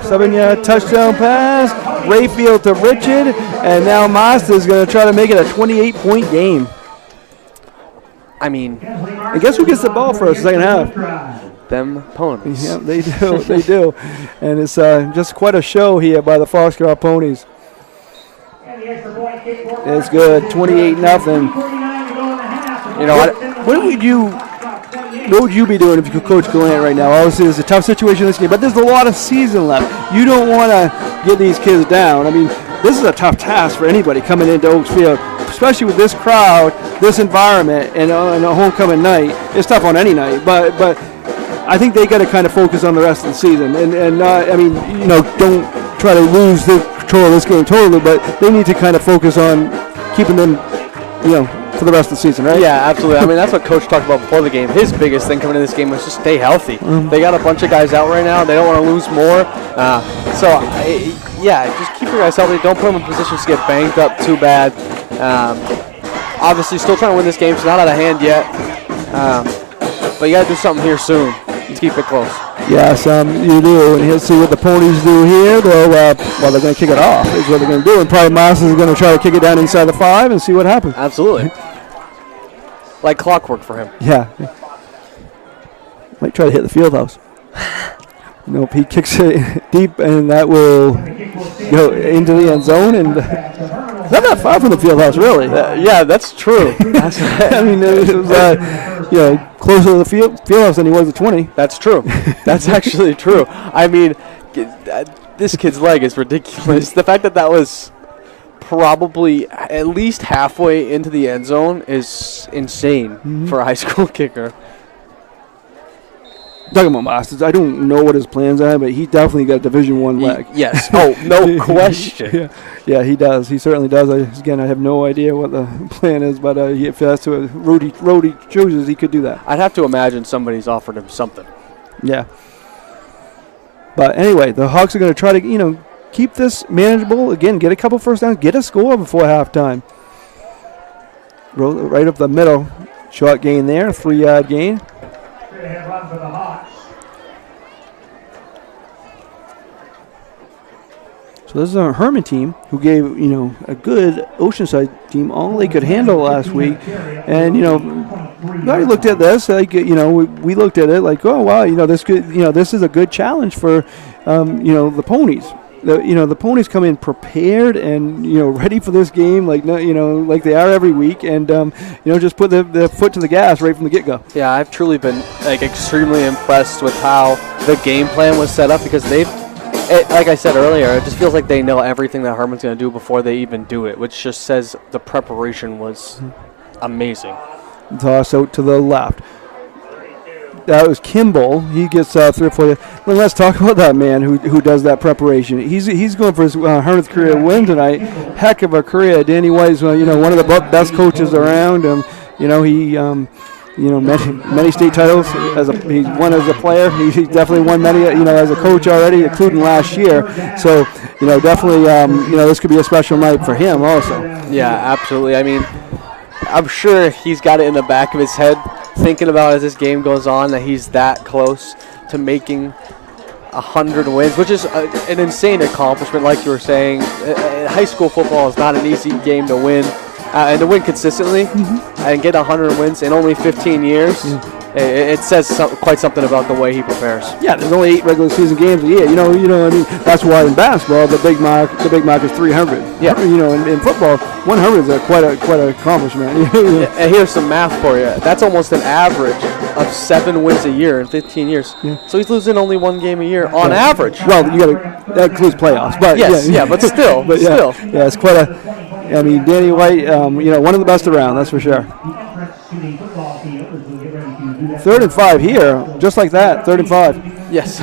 7-yard touchdown pass. Rayfield to Richard, and now Master's going to try to make it a 28-point game. I mean, And guess who gets the ball first, second half? them Ponies. Yeah, they do. They do. And it's just quite a show here by the Foxcroft Ponies. It's good. 28-0. You know what? What would you be doing if you could coach Gallant right now? Obviously, it's a tough situation in this game, but there's a lot of season left. You don't want to get these kids down. I mean, this is a tough task for anybody coming into Oaks Field, especially with this crowd, this environment, and on a homecoming night. It's tough on any night, but I think they got to kind of focus on the rest of the season, and not, I mean, you know, don't try to lose the control of this game totally, but they need to kind of focus on keeping them, you know, for the rest of the season, right? Yeah, absolutely. I mean, that's what Coach talked about before the game. His biggest thing coming into this game was just stay healthy. They got a bunch of guys out right now. They don't want to lose more. Yeah, just keep your guys healthy. Don't put them in positions to get banged up too bad. Obviously, still trying to win this game. It's not out of hand yet. But you got to do something here soon to keep it close. Yes, you do. And he'll see what the Ponies do here. They're going to kick it off is what they're going to do. And probably Masters is going to try to kick it down inside the 5 and see what happens. Absolutely. Like clockwork for him. Yeah. Might try to hit the field house. Nope, he kicks it deep, and that will go into the end zone. And not that far from the field house, really. Yeah, that's true. I mean, it was closer to the field house than he was at 20. That's true. That's actually true. I mean, this kid's leg is ridiculous. The fact that was probably at least halfway into the end zone is insane for a high school kicker. Talking about Masters, I don't know what his plans are, but he definitely got Division I leg. Yes. Oh, no question. Yeah, he does. He certainly does. I have no idea what the plan is, but if that's what road he chooses, he could do that. I'd have to imagine somebody's offered him something. Yeah. But anyway, the Hawks are going to try to, keep this manageable. Again, get a couple first downs, get a score before halftime. Roll it right up the middle. Short gain there, 3-yard gain. So this is our Hermon team who gave, a good Oceanside team all they could handle last week. And, I looked at this, we looked at it like, oh, wow, this is a good challenge for, the Ponies. The Ponies come in prepared and, ready for this game like they are every week, and, just put their foot to the gas right from the get-go. Yeah, I've truly been, extremely impressed with how the game plan was set up, because like I said earlier, it just feels like they know everything that Hermon's going to do before they even do it, which just says the preparation was amazing. Toss out to the left. That was Kimball. He gets 3 or 4. Well, let's talk about that man who does that preparation. He's going for his 100th career win tonight. Heck of a career. Danny White's one of the best coaches around. He many state titles he's won as a player. He's definitely won many as a coach already, including last year. So definitely this could be a special night for him also. Yeah, absolutely. I mean, I'm sure he's got it in the back of his head, thinking about as this game goes on that he's that close to making 100 wins, which is an insane accomplishment. Like you were saying, high school football is not an easy game to win, and to win consistently and get 100 wins in only 15 years. It says quite something about the way he prepares. Yeah, there's only 8 regular season games a year. That's why in basketball the big mark is 300. Yeah. In football 100 is quite an accomplishment. And here's some math for you. That's almost an average of 7 wins a year in 15 years. Yeah. So he's losing only 1 game a year on average. Well, that includes playoffs, but yes, but still, yeah, it's quite a. I mean, Danny White, one of the best around, that's for sure. 3rd and 5 here, just like that, 3rd and 5. Yes.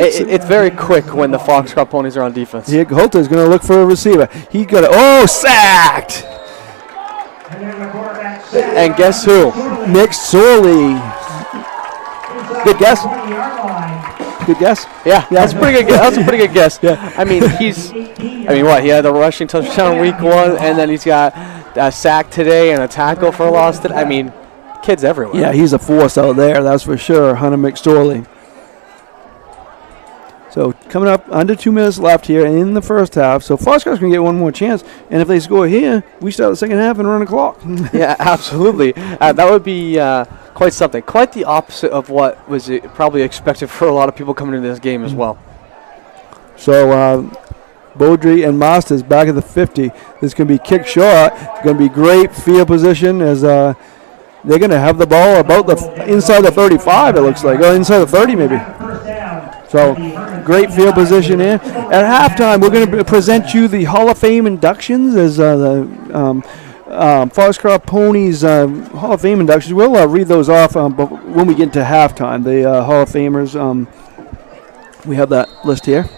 It's very quick when the Foxcroft Ponies are on defense. Yeah, Holter's going to look for a receiver. He got sacked! And guess who? Nick Sorley. Good guess. Good guess. Yeah, that's a pretty good. That's a pretty good guess. Yeah. I mean, he had a rushing touchdown week 1, and then he's got a sack today and a tackle for a loss. I mean, kids everywhere. Yeah, he's a force out there, that's for sure. Hunter McSorley. So coming up, under 2 minutes left here in the first half. So Foxcroft's going to get one more chance. And if they score here, we start the second half and run the clock. Yeah, absolutely. That would be quite something. Quite the opposite of what was probably expected for a lot of people coming into this game as well. So Beaudry and Masters back at the 50. This is going to be kick short. It's going to be great field position as they're going to have the ball about inside the 35, it looks like. Or inside the 30 maybe. So, great field position here. At halftime, we're going to present you the Hall of Fame inductions as the Foxcroft Ponies Hall of Fame inductions. We'll read those off but when we get to halftime. The Hall of Famers, we have that list here.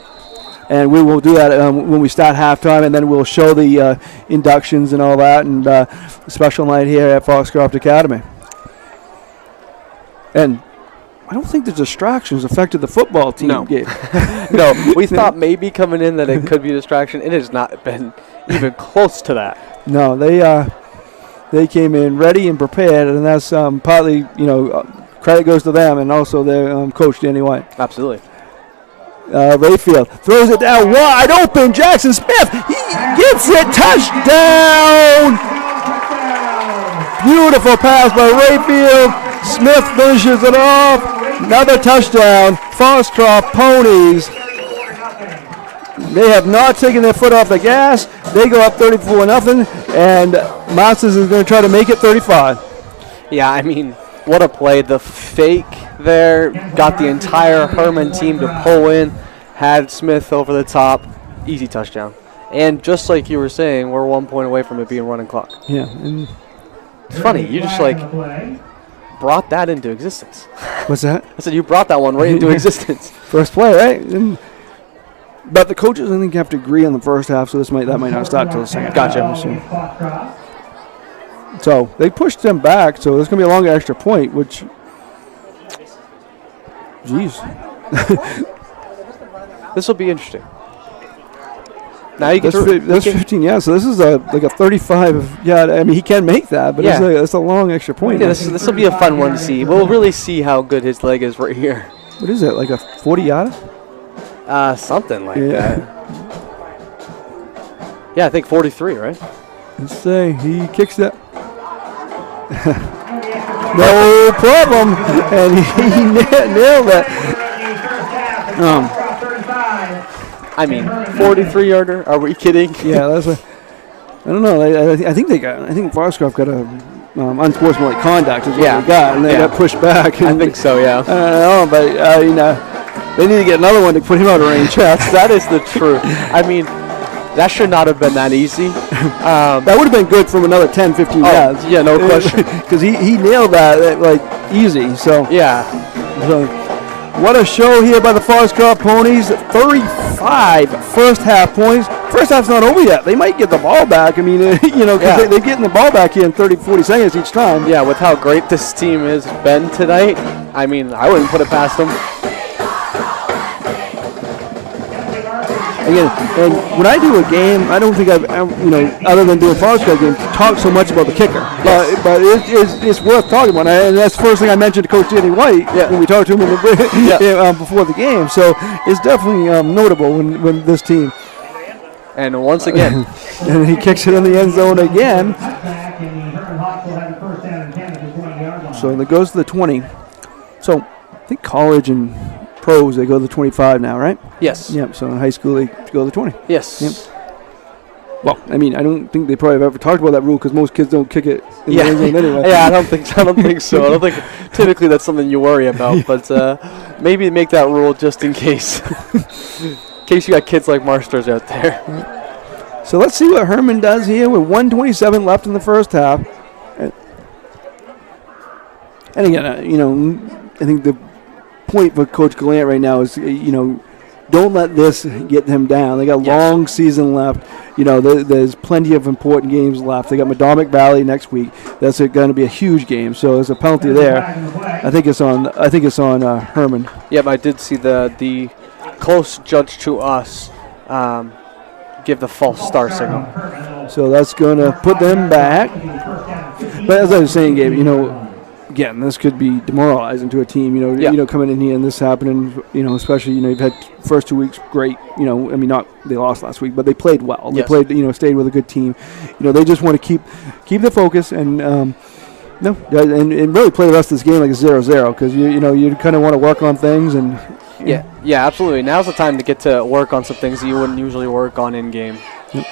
And we will do that when we start halftime, and then we'll show the inductions and all that, and special night here at Foxcroft Academy. And I don't think the distractions affected the football team game. No, we thought maybe coming in that it could be a distraction. It has not been even close to that. No, they came in ready and prepared, and that's partly, credit goes to them and also their coach, Danny White. Absolutely. Rayfield throws it down wide open. Jackson Smith, he gets it, touchdown! Beautiful pass by Rayfield. Smith finishes it off. Another touchdown. Foxcroft Ponies. They have not taken their foot off the gas. They go up 34-0, and Masters is going to try to make it 35. Yeah, I mean, what a play. The fake there got the entire Hermon team to pull in, had Smith over the top. Easy touchdown. And just like you were saying, we're 1 point away from it being running clock. Yeah. It's funny. You just, brought that into existence. What's that? I said you brought that one right into existence. First play, right? But the coaches, I think, have to agree on the first half, so that might not start until the second. Gotcha. So they pushed them back, so there's going to be a longer extra point, which, geez. This will be interesting. Now you get that's 15, yeah. So this is like a 35. Yeah, I mean, he can make that, but it's a long extra point. Yeah, this will be a fun one to see. We'll really see how good his leg is right here. What is it, like a 40-yarder? Something like that. Yeah, I think 43, right? Let's say he kicks that. No problem, and he nailed it. I mean, 43-yarder. Are we kidding? Yeah, that's I don't know. I think Foxcroft got a unsportsmanlike conduct is what they got, and they got pushed back. I think so. Yeah. I don't know, but they need to get another one to put him out of range. That is the truth. I mean, that should not have been that easy. That would have been good from another 10, 15 yards. Yeah, no question. Because he nailed that easy. So yeah. So, what a show here by the Foxcroft Ponies. 35 first half points. First half's not over yet. They might get the ball back. I mean, because they're getting the ball back here in 30, 40 seconds each time. Yeah, with how great this team has been tonight, I mean, I wouldn't put it past them. Again, and when I do a game, I don't think I've, other than doing Foxcroft games, talk so much about the kicker. But it's worth talking about. And that's the first thing I mentioned to Coach Danny White when we talked to him before the game. So it's definitely notable when this team. And once again. And he kicks it in the end zone again. So it goes to the 20. So I think college and pros, they go to the 25 now, right? Yes. Yep, so in high school, they go to the 20. Yes. Yep. Well, I mean, I don't think they probably have ever talked about that rule because most kids don't kick it in the end zone anyway. Yeah, I don't think so. I don't think typically that's something you worry about, but maybe make that rule just in case. In case you got kids like Marsters out there. So let's see what Hermon does here with 1:27 left in the first half. And again, I think the point for Coach Gallant right now is, don't let this get them down. They got a long season left. You know, there's plenty of important games left. They got Madomic Valley next week. That's going to be a huge game. So there's a penalty there. I think it's on Hermon. Yep, I did see the close judge to us give the false start signal. So that's going to put them back. But as I was saying, Gabe, you know, again, this could be demoralizing to a team. You know, coming in here and this happening. You know, especially you've had first 2 weeks great. You know, I mean, they lost last week, but they played well. They played, stayed with a good team. You know, they just want to keep the focus and and really play the rest of this game like a 0-0 because you kind of want to work on things and. Yeah, absolutely. Now's the time to get to work on some things that you wouldn't usually work on in game. Yep.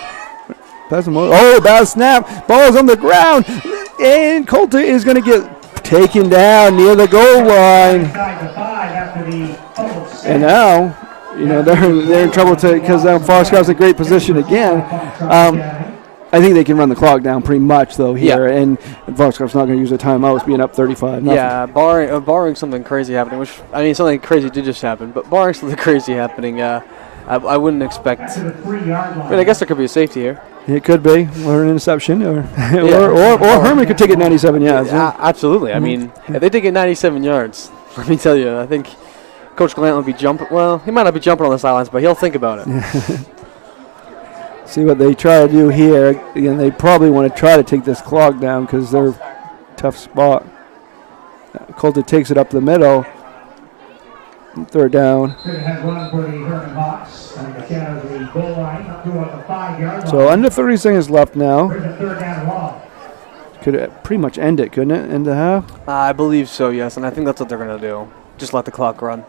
Oh, bad snap! Ball's on the ground, and Coulter is going to get taken down near the goal line. And now, they're in trouble because Foxcroft's in a great position again. I think they can run the clock down pretty much, though, here. Yeah. And Foxcroft's not going to use a timeout, being up 35. Yeah, barring something crazy happening, which, I mean, something crazy did just happen, but barring something crazy happening, I wouldn't expect. I guess there could be a safety here. It could be, or an interception, or Hermon could take it 97 yards. Yeah, absolutely. I mean, if they take it 97 yards, let me tell you, I think Coach Glant will be jumping. Well, he might not be jumping on the sidelines, but he'll think about it. See what they try to do here. Again, they probably want to try to take this clock down because they're a tough spot. Coulter takes it up the middle. Third down. So under 30 seconds left now. Could pretty much end it, couldn't it? End the half? I believe so, yes, and I think that's what they're going to do. Just let the clock run.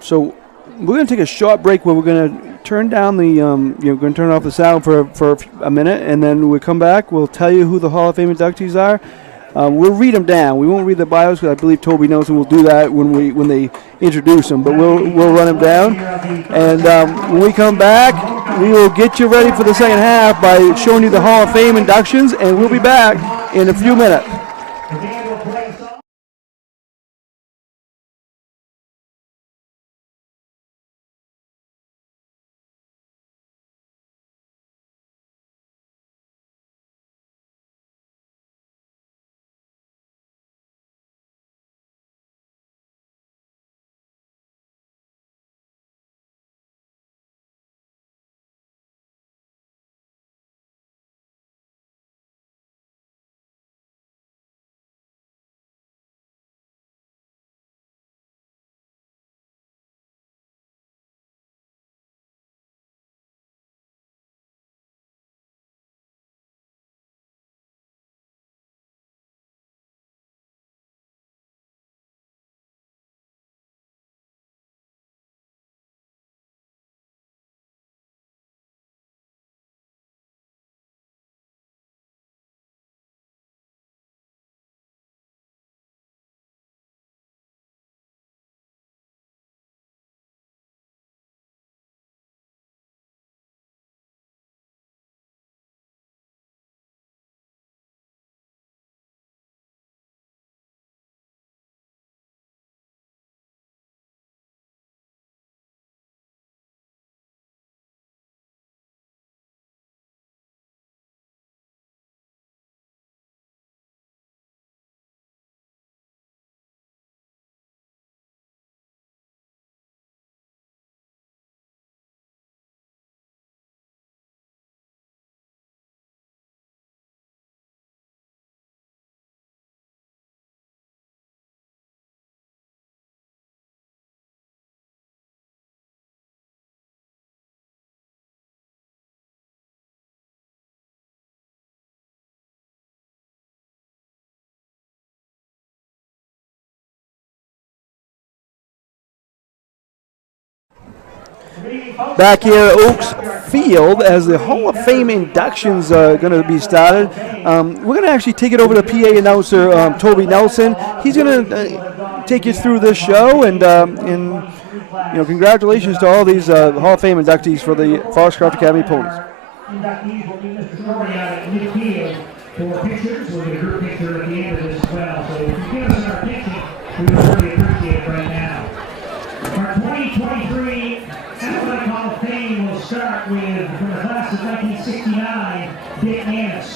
So we're going to take a short break where we're going to turn down the, going to turn off the sound for a minute, and then when we come back, we'll tell you who the Hall of Fame inductees are. We'll read them down. We won't read the bios because I believe Toby Nelson will do that when they introduce them. But we'll run them down, and when we come back, we will get you ready for the second half by showing you the Hall of Fame inductions, and we'll be back in a few minutes. Back here at Oaks Field as the Hall of Fame inductions are going to be started. We're going to actually take it over to PA announcer Toby Nelson. He's going to take you through this show, and congratulations to all these Hall of Fame inductees for the Foxcroft Academy Ponies. Inductees will be Mr. Story out at midfield for pictures. We'll get a group picture at the end of this as well. So if you give us our picture, we would really appreciate it right now. 2023 Athletic Hall of Fame will start with, from the class of 1969, Dick Annis.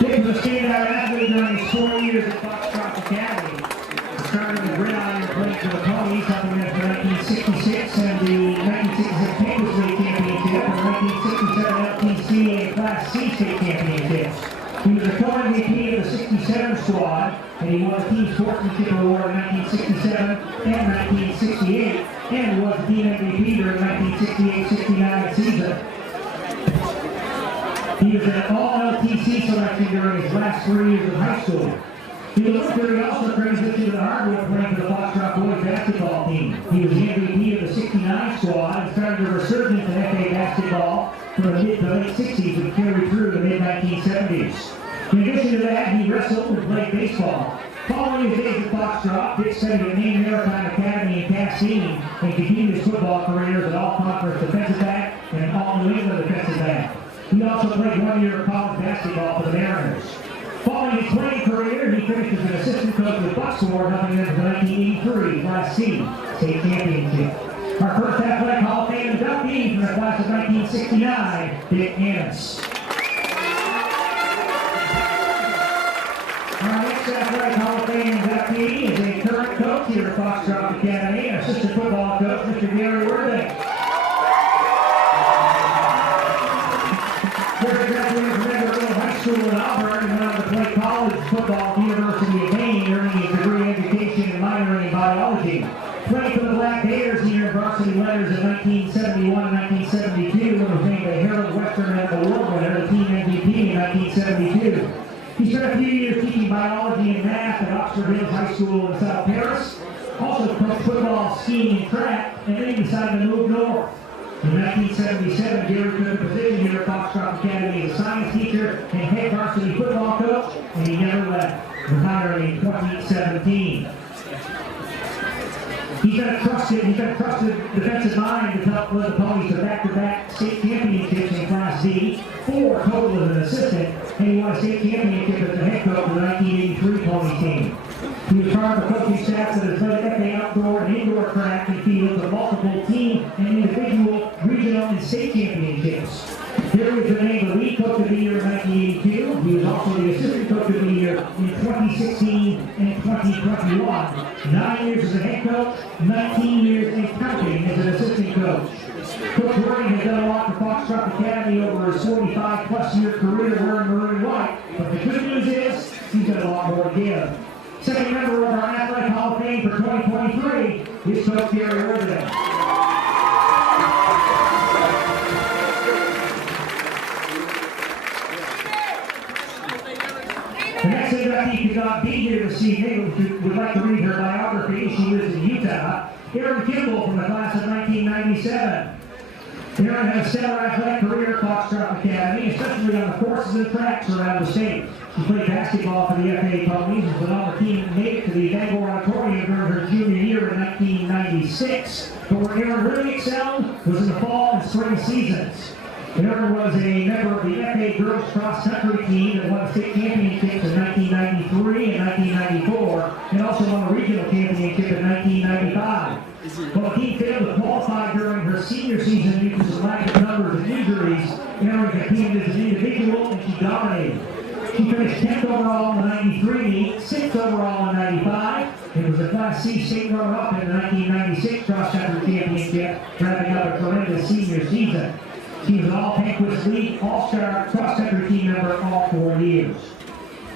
Dick was a standout athlete during his 4 years at Foxcroft Academy. He started with gridiron playing for the Ponies, helping them for 1966 and the 1966 Campus League Championship and 1967 LTCA Class C State Championships. He was a co-MVP of the 67 squad, and he won the team sportsmanship award in 1967 and 1968, and was the team MVP during the 1968-69 season. He was an all-LTC selection during his last 3 years of high school. He also transitioned to the hardwood playing for the Foxcroft boys basketball team. He was the MVP of the 69 squad and started a resurgence in FA basketball from the mid to late 60s and carried through the mid-1970s. In addition to that, he wrestled and played baseball. Following his days at Foxcroft, Dick studied at Maine Maritime Academy in Cassine and continued his football career as an all-conference defensive back and an all-New England defensive back. He also played 1 year of college basketball for the Mariners. Following his playing career, he finished as an assistant coach with Bucksport, helping them for the 1983 Class C State Championship. Our first Athletic Hall of Fame inductee from the class of 1969, Dick Annis. Our next Athletic Hall of Fame inductee is a current coach here at Foxcroft Academy, assistant football coach, Mr. Gary Worthing. Gary graduated from Edwardsville High School in Auburn and went on to play college football at the University of Maine, earning his degree in education and minoring in biology. Played for the Black Bears, he earned varsity letters in 1971 and 1972 and was named a Herald Western Award winner, the team MVP in 1972. He spent a few years teaching biology and math at Oxford Hills High School in South Paris, also coached football, skiing, and track, and then he decided to move north. In 1977, Gary took a position here at Foxcroft Academy as a science teacher and head varsity football coach, and he never left, retiring in 2017. He's been a trusted defensive mind to help lead the Ponies to back-to-back state championships in Class D, 4 total as an assistant, and he won a state championship as the head coach of the 1983 Pony team. He was part of the coaching staff that has led FA outdoor and indoor track and field to multiple team and individual, regional, and state championships. Gary was named the lead coach of the year in 1982. He was also the assistant coach of the year in 2016 and 2021. 9 years as a head coach, 19 years and counting as an assistant coach. Coach Worthing has done a lot for Foxcroft Academy over his 45-plus year career wearing maroon and white, but the good news is he's got a lot more to give. Second member of our Athletic Hall of Fame for 2023 is Coach Gary Worthing. The next inductee could not be here this evening. Would like to read her biography. She lives in Utah. Erin Kimball from the class of 1997. Erin had a stellar athletic career at Foxcroft Academy, especially on the courses and tracks around the state. She played basketball for the FA Ponies and was on the team that made it to the Bangor Auditorium during her junior year in 1996. But where Erin really excelled was in the fall and spring seasons. Erin was a member of the FA Girls Cross Country team that won state championships in 1993 and 1994, and also won a regional championship in 1995. While the team failed to qualify during her senior season due to some lack of numbers and injuries, Erin competed as an individual and she dominated. She finished 10th overall in the 93 meet, 6th overall in 95, and was a Class C state runner-up in the 1996 Cross Country Championship, wrapping up a tremendous senior season. She was an All-Panquist League All-Star cross-country team member all 4 years.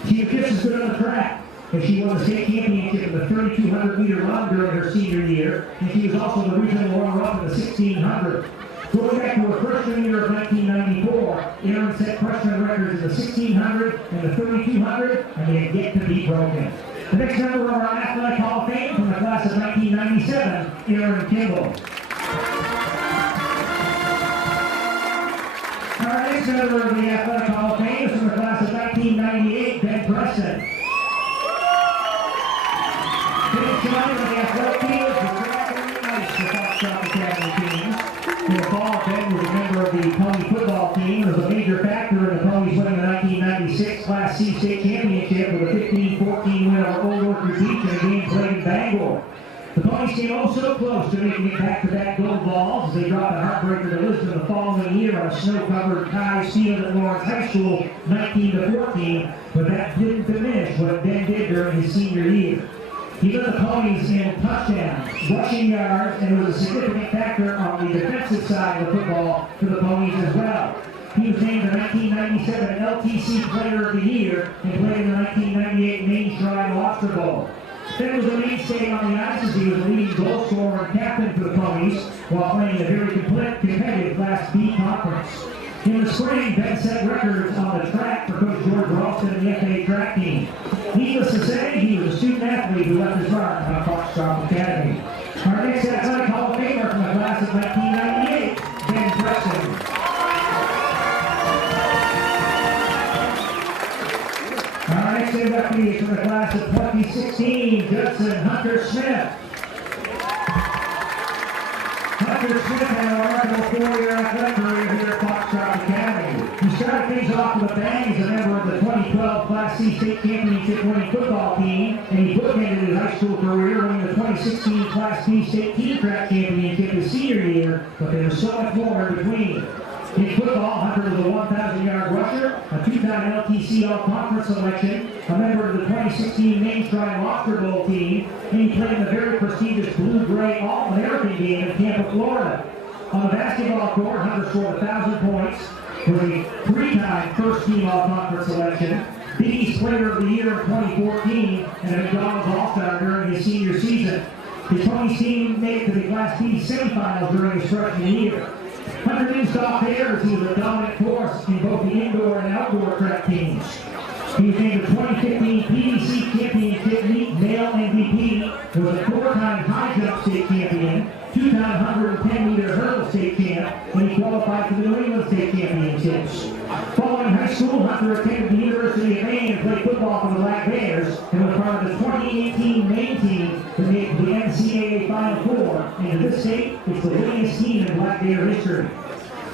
She was just as good on the track, and she won the state championship in the 3,200-meter run during her senior year, and she was also the regional runner-up in the 1,600. Going back to her freshman year of 1994, Erin set freshman records in the 1,600 and the 3,200, and they have yet to be broken. The next member of our Athletic Hall of Fame from the class of 1997, Erin Kimball. Our next member of the Athletic Hall of Fame is from the class of 1998, Ben Preston. Ben joined the athletic field for track and ice for Foxcroft Academy teams. In the fall, Ben was a member of the Pony football team and was a major factor in the Ponies winning the 1996 Class C state championship with a 15-14 win over Old Orchard Beach in a game played in Bangor. The Ponies came oh so close to making it back-to-back gold balls as they dropped a heartbreaker to Lisbon the following year on a snow-covered Kai's field at Lawrence High School, 19-14, but that didn't diminish what Ben did during his senior year. He led the Ponies in touchdowns, rushing yards, and was a significant factor on the defensive side of the football for the Ponies as well. He was named the 1997 LTC Player of the Year and played in the 1998 Main Shrine Lobster Bowl. Ben was a mainstay on the ice as he was a leading goal scorer and captain for the Ponies while playing in a very competitive Class B conference. In the spring, Ben set records on the track for Coach George Ralston and the FA track team. Needless to say, he was a student athlete who left his mark on Foxcroft Academy. Our next athletic Hall of Famer from the class of 1998, Ben Preston. Our next inductee is from the class of 2016, Judson Hunter Smith. Hunter Smith had a remarkable 4-year athletic career here at Foxcroft Academy. He started things off with a bang as a member of the 2012 Class C State Championship winning football team, and he bookended his high school career winning the 2016 Class B State Team Track Championship his senior year, but there was so much more in between. In football, Hunter was a 1,000-yard rusher, a 2-time LTC All-Conference selection, a member of the 2016 Main Shrine Lobster Bowl team, and he played in the very prestigious Blue-Gray All-American game in Tampa, Florida. On the basketball court, Hunter scored 1,000 points, was a 3-time first-team All-Conference selection, Big East Player of the Year in 2014, and a McDonald's All-Star during his senior season. His Ponies team made it to the Class B semifinals during his freshman year. Hunter didn't stop there as he was a dominant force in both the indoor and outdoor track teams. He was named the 2015 PDC Championship Meet Male MVP, was a 4-time high jump state champion, 2-time 110-meter hurdle state champ, and he qualified for the New England State Championships. Following high school, Hunter attended the University of Maine and played football for the Black Bears, and was part of the 2018 Maine team that made the NCAA Final Four, and to this date, it's the winningest team in Black Bear history.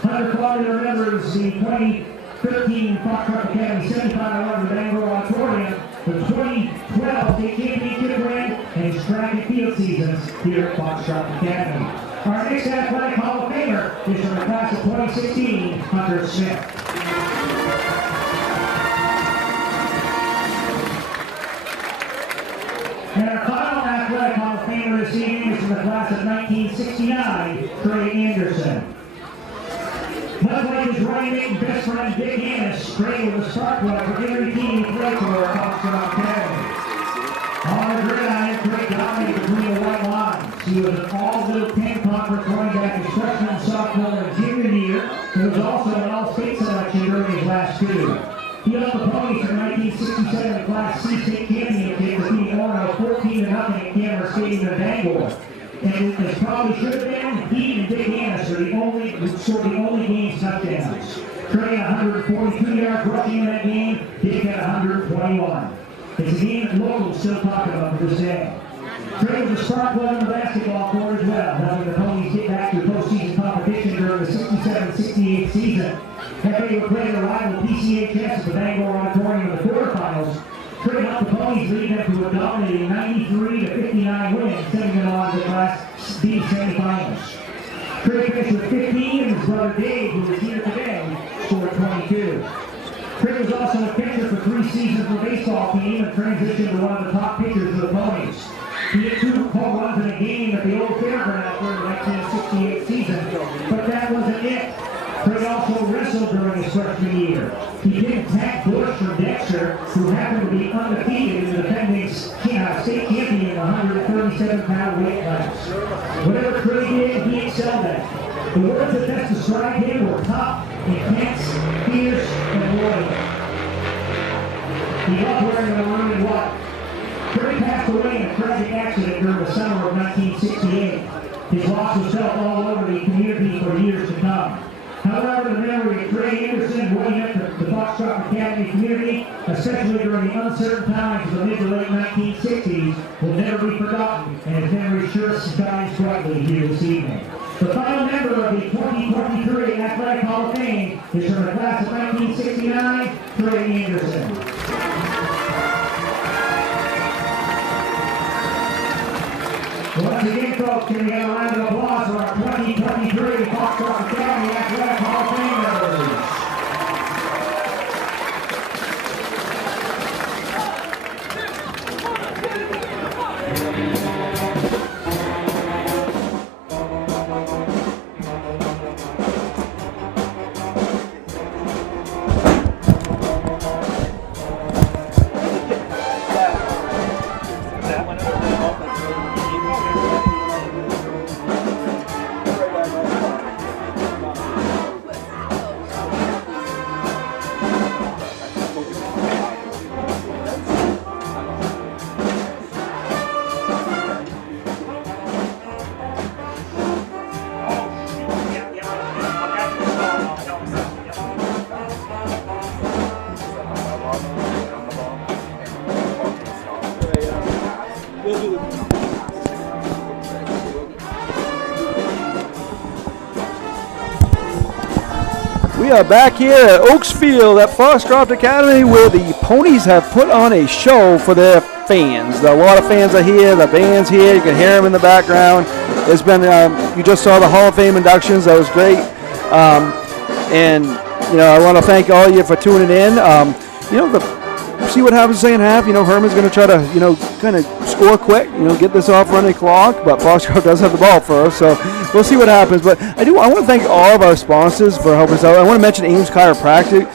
Hunter fondly remembers the 2013 Foxcroft Academy semifinal of the Bangor Auditorium, the 2012 state championship win, and his track and field seasons here at Foxcroft Academy. Our next athletic Hall of Famer is from the class of 2016, Hunter Smith. And our final athletic Hall of Famer this evening is from the class of 1969, Trey Anderson. Much like his running mate and best friend Dick Hannis, Trey was a spark plug for every team he played for at Foxcroft Academy. On the gridiron, Trey dominated between the white lines. He was an all-Big Ten Conference running back his freshman, sophomore, and junior year, and was also an all-state selection during his last two. He helped the Ponies in 1967 Class C State Championship, defeating Orono 14-0 at Cameron Stadium in Bangor. And as probably should have been, he and Dick Hannis scored the only game's touchdowns. Trey had 142 yards rushing in that game, Dick had 121. It's a game that locals still talk about to this day. Trey was a spark plug on the basketball court as well, helping the Ponies get back to postseason competition during the 67-68 season. FA would play their rival PCHS at the Bangor Auditorium in the quarterfinals. Trey helped the Ponies lead them to a dominating 93-59 win, sending them on to the Class B semifinals. Trey finished with 15, and his brother Dave, who is here today, scored 22. Trey was also a pitcher for 3 seasons for the baseball team and transitioned to one of the top pitchers for the Ponies. He hit 2 home runs in a game at the old fairground during the 1968 season, but that wasn't it. Trey also wrestled during his freshman year. He did attack Bush from Dexter, who happened to be undefeated in the defending state champion in the 137-pound weight class. Whatever Trey did, he excelled at. The words that best described him were tough, intense, fierce, and loyal. He loved wearing the maroon and white. Trey passed away in a tragic accident during the summer of 1968. His loss was felt all over the community for years to come. However, the memory of Trey Anderson weighing up the Foxcroft Academy community, especially during the uncertain times of the mid to late 1960s, will never be forgotten, and his memory sure shines brightly here this evening. The final member of the 2023 Athletic Hall of Fame is from the class of 1969, Trey Anderson. Once again, folks, We are back here at Oaks Field at Foxcroft Academy where the Ponies have put on a show for their fans. A lot of fans are here, the band's here, you can hear them in the background. It's been, you just saw the Hall of Fame inductions, that was great. And, I want to thank all of you for tuning in. See what happens second half. Hermon's going to try to, kind of score quick, get this off running clock, but Foxcroft does have the ball first, so we'll see what happens. But I want to thank all of our sponsors for helping us out. I want to mention Ames Chiropractor.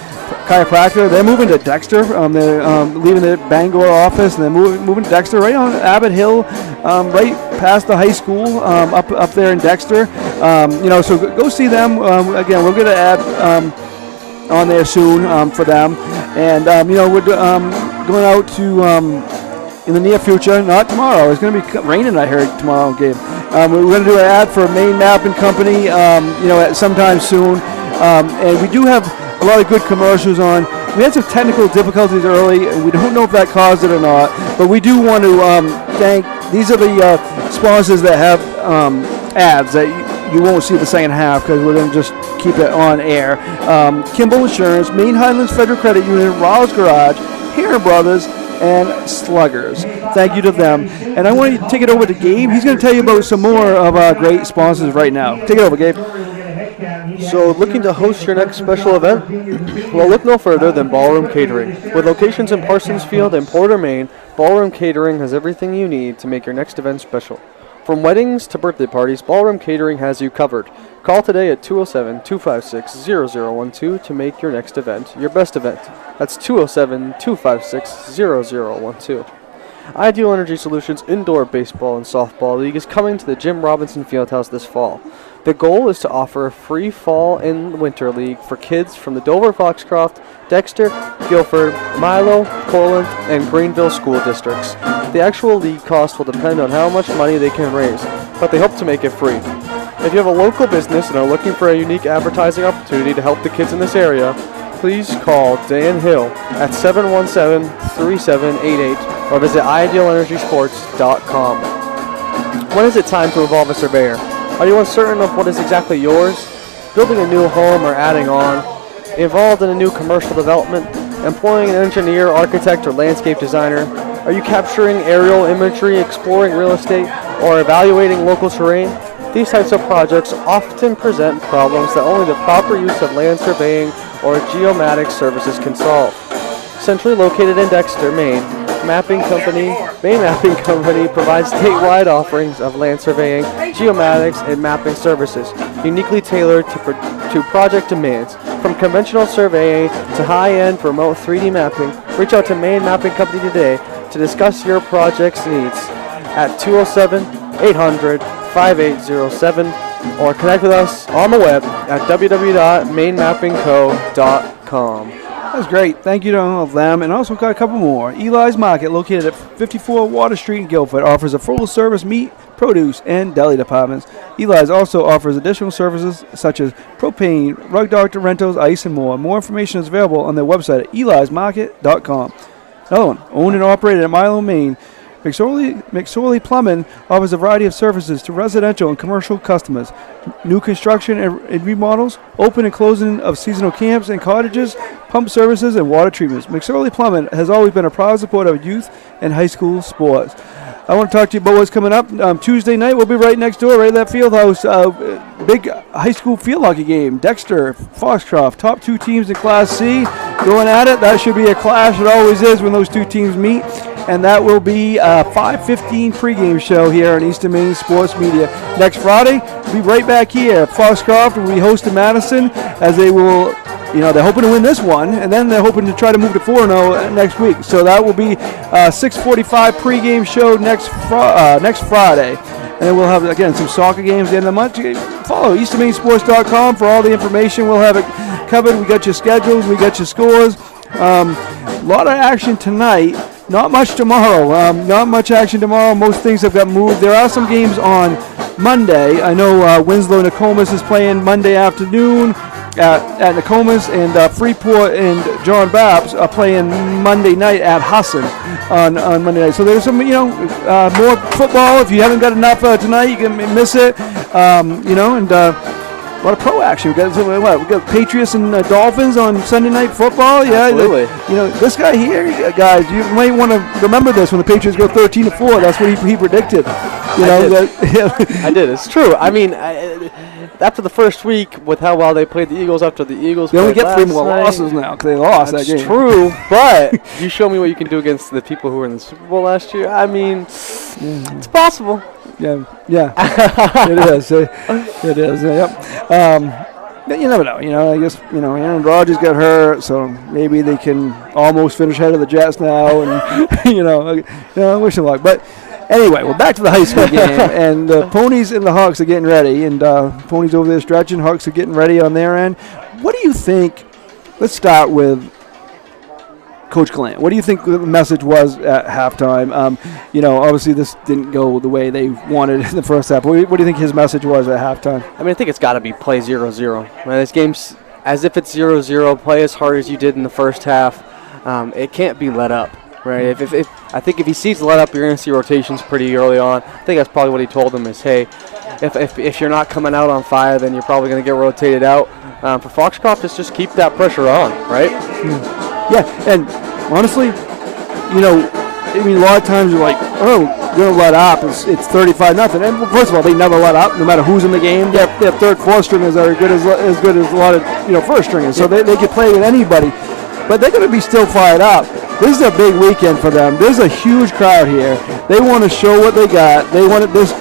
They're moving to Dexter. They're leaving the Bangor office, and they're moving to Dexter, right on Abbott Hill, right past the high school, up there in Dexter. So go see them. Again, we'll get an ad on there soon for them. And, we're going out to, in the near future, not tomorrow. It's going to be raining, I heard, tomorrow, Gabe. We're going to do an ad for Maine Mapping Company, at sometime soon. And we do have a lot of good commercials on. We had some technical difficulties early, and we don't know if that caused it or not. But we do want to thank, these are the sponsors that have ads that you won't see the second half because we're going to just keep it on air. Kimball Insurance, Maine Highlands Federal Credit Union, Raws Garage, Hermon Brothers, and Sluggers. Thank you to them. And I want to take it over to Gabe. He's going to tell you about some more of our great sponsors right now. Take it over, Gabe. So, looking to host your next special event? Well, look no further than Ballroom Catering. With locations in Parsonsfield and Porter, Maine, Ballroom Catering has everything you need to make your next event special. From weddings to birthday parties, Ballroom Catering has you covered. Call today at 207-256-0012 to make your next event your best event. That's 207-256-0012. Ideal Energy Solutions Indoor Baseball and Softball League is coming to the Jim Robinson Fieldhouse this fall. The goal is to offer a free fall and winter league for kids from the Dover, Foxcroft, Dexter, Guilford, Milo, Portland, and Greenville school districts. The actual league cost will depend on how much money they can raise, but they hope to make it free. If you have a local business and are looking for a unique advertising opportunity to help the kids in this area, please call Dan Hill at 717-3788 or visit idealenergysports.com. When is it time to involve a surveyor? Are you uncertain of what is exactly yours? Building a new home or adding on? Involved in a new commercial development? Employing an engineer, architect, or landscape designer? Are you capturing aerial imagery, exploring real estate, or evaluating local terrain? These types of projects often present problems that only the proper use of land surveying or geomatics services can solve. Centrally located in Dexter, Maine, Maine Mapping Company provides statewide offerings of land surveying, geomatics, and mapping services, uniquely tailored to project demands. From conventional surveying to high-end remote 3D mapping, reach out to Maine Mapping Company today to discuss your project's needs at 207-800-5807 or connect with us on the web at www.mainmappingco.com. That was great. Thank you to all of them. And also got a couple more. Eli's Market, located at 54 Water Street in Guilford, offers a full-service meat, produce, and deli departments. Eli's also offers additional services such as propane, rug doctor rentals, ice, and more. More information is available on their website at elismarket.com. Another one, owned and operated at Milo, Maine. McSorley Plumbing offers a variety of services to residential and commercial customers. New construction and remodels, open and closing of seasonal camps and cottages, pump services, and water treatments. McSorley Plumbing has always been a proud supporter of youth and high school sports. I want to talk to you about what's coming up. Tuesday night, we'll be right next door, right at that field house. Big high school field hockey game. Dexter, Foxcroft, top two teams in Class C going at it. That should be a clash. It always is when those two teams meet. And that will be a 5:15 pregame show here on Eastern Maine Sports Media. Next Friday, we'll be right back here. Foxcroft will be hosting Madison as they will, they're hoping to win this one, and then they're hoping to try to move to 4-0 next week. So that will be a 6:45 pregame show next Friday. And then we'll have, again, some soccer games at the end of the month. Follow EasternMaineSports.com for all the information. We'll have it covered. We got your schedules. We got your scores. A lot of action tonight. Not much tomorrow. Not much action tomorrow. Most things have got moved. There are some games on Monday. I know Winslow Nokomis is playing Monday afternoon at Nokomis, and Freeport and John Babs are playing Monday night at Husson on Monday night. So there's some, more football. If you haven't got enough tonight, you can miss it. A lot of pro action. We got Patriots and Dolphins on Sunday Night Football. Yeah, Absolutely. This guy here, guys, you might want to remember this when the Patriots go 13-4. That's what he predicted. I did. It's true. I mean, after the first week, with how well they played the Eagles, after the Eagles, they only get 3 more losses now because they lost that game. That's true, but you show me what you can do against the people who were in the Super Bowl last year. I mean, it's possible. Yeah, it is. It is. Yep. You never know. I guess Aaron Rodgers got hurt, so maybe they can almost finish ahead of the Jets now, and I wish them luck. But anyway, we're back to the high school game, and the Ponies and the Hawks are getting ready, and Ponies over there stretching, Hawks are getting ready on their end. What do you think? Let's start with Coach Glant. What do you think the message was at halftime? Obviously this didn't go the way they wanted in the first half. What do you think his message was at halftime? I mean, I think it's got to be play 0-0. Right? This game's as if it's 0-0. Play as hard as you did in the first half. It can't be let up. Right? I think if he sees let up, you're going to see rotations pretty early on. I think that's probably what he told them is, hey, if you're not coming out on fire, then you're probably going to get rotated out. For Foxcroft, just keep that pressure on, right? Yeah, and honestly, a lot of times you're like, oh, you're going to let up. It's 35-0. And first of all, they never let up, no matter who's in the game. They have third, fourth stringers that are as good as a lot of first stringers. So they can play with anybody. But they're going to be still fired up. This is a big weekend for them. There's a huge crowd here. They want to show what they got. They want this.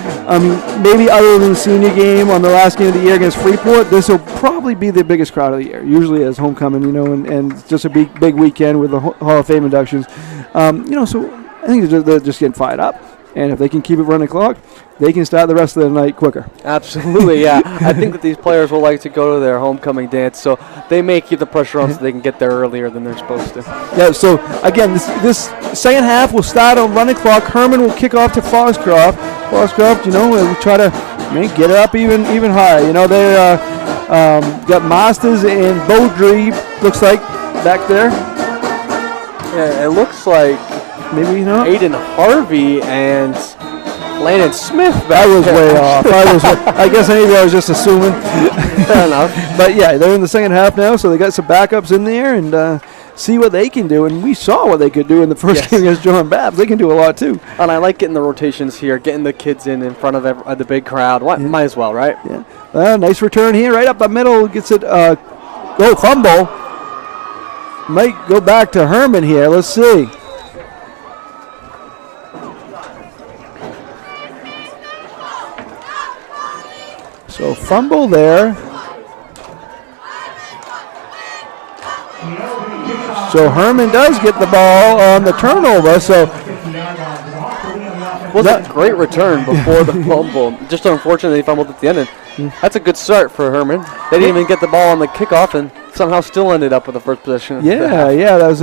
Maybe other than the senior game on the last game of the year against Freeport, this will probably be the biggest crowd of the year. Usually as homecoming, and just a big weekend with the Hall of Fame inductions. So I think they're just getting fired up. And if they can keep it running clock, they can start the rest of the night quicker. Absolutely, yeah. I think that these players will like to go to their homecoming dance, so they may keep the pressure on so they can get there earlier than they're supposed to. Yeah, so again, this second half will start on running clock. Hermon will kick off to Foxcroft. Foxcroft, we'll try to get it up even higher. They got Masters and Beaudry, looks like, back there. Yeah, it looks like maybe Aiden Harvey and Landon Smith. That was way off. I guess maybe I was just assuming. Fair enough. But yeah, they're in the second half now, so they got some backups in there and see what they can do. And we saw what they could do in the first game against John Babs. They can do a lot too. And I like getting the rotations here, getting the kids in front of the big crowd. Might as well, right? Yeah. Nice return here, right up the middle. Gets it. Fumble. Might go back to Hermon here. Let's see. So fumble there. So Hermon does get the ball on the turnover. So was a great return before the fumble. Just unfortunately they fumbled at the end. That's a good start for Hermon. They didn't even get the ball on the kickoff and somehow still ended up with the first possession. Yeah. That was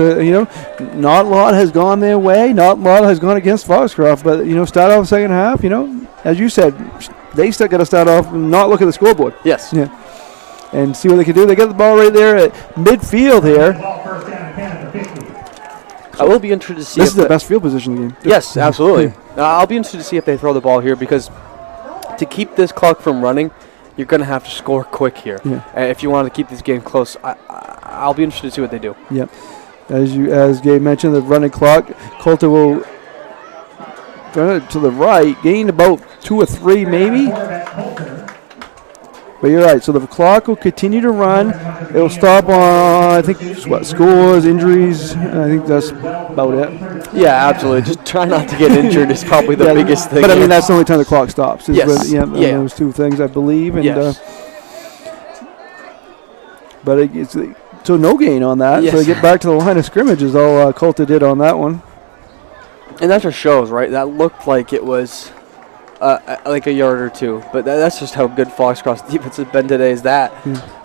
not a lot has gone their way. Not a lot has gone against Foxcroft. But start off the second half. As you said, they still got to start off and not look at the scoreboard. Yes. Yeah. And see what they can do. They got the ball right there at midfield here. I will be interested to see this is the best field position in the game. Yes, absolutely. I'll be interested to see if they throw the ball here because to keep this clock from running, you're going to have to score quick here. Yeah. If you want to keep this game close, I'll be interested to see what they do. Yeah. As Gabe mentioned, the running clock, Coulter will run it to the right, gain about 2 or 3 maybe. But you're right. So the clock will continue to run. It'll stop on, I think, scores, injuries. I think that's about it. Yeah, absolutely. Just try not to get injured is probably the biggest thing. But, I mean, that's the only time the clock stops. Yes. Those 2 things, I believe. And, yes. But it's so no gain on that. Yes. So they get back to the line of scrimmage is all Coulter did on that one. And that just shows, right? That looked like it was like a yard or 2. But that's just how good Foxcroft's defense has been today is that.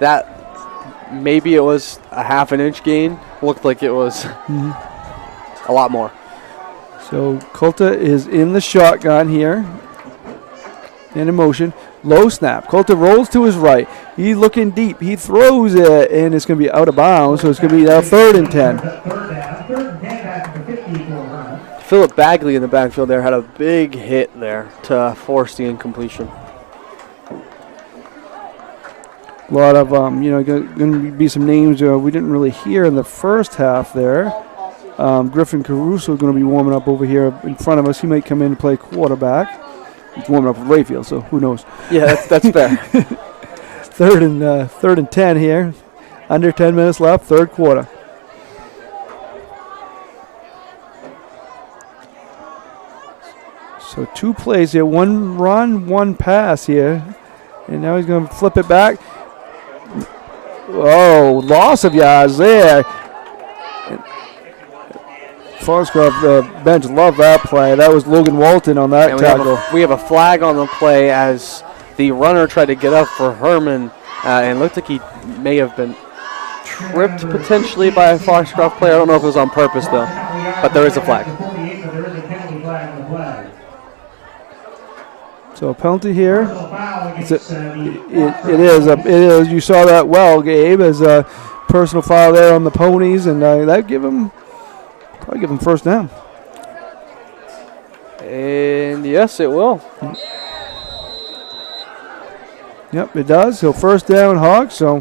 That maybe it was a half an inch gain. Looked like it was a lot more. So Coulter is in the shotgun here. And in motion. Low snap. Coulter rolls to his right. He's looking deep. He throws it, and it's going to be out of bounds. So it's going to be now 3rd and 10. Philip Bagley in the backfield there had a big hit there to force the incompletion. A lot of, going to be some names we didn't really hear in the first half there. Griffin Caruso is going to be warming up over here in front of us. He might come in and play quarterback. He's warming up with Rayfield, so who knows? Yeah, that's fair. Third and 10 here. Under 10 minutes left, third quarter. So 2 plays here, 1 run, 1 pass here. And now he's going to flip it back. Oh, loss of yards there. Foxcroft bench loved that play. That was Logan Walton on that tackle. We have a flag on the play as the runner tried to get up for Hermon, and looked like he may have been tripped potentially by a Foxcroft player. I don't know if it was on purpose though, but there is a flag. So a penalty here. It is. You saw that well, Gabe, as a personal foul there on the Ponies, and that probably give him first down. And yes, it will. Yep, it does. So first down, Hawks. So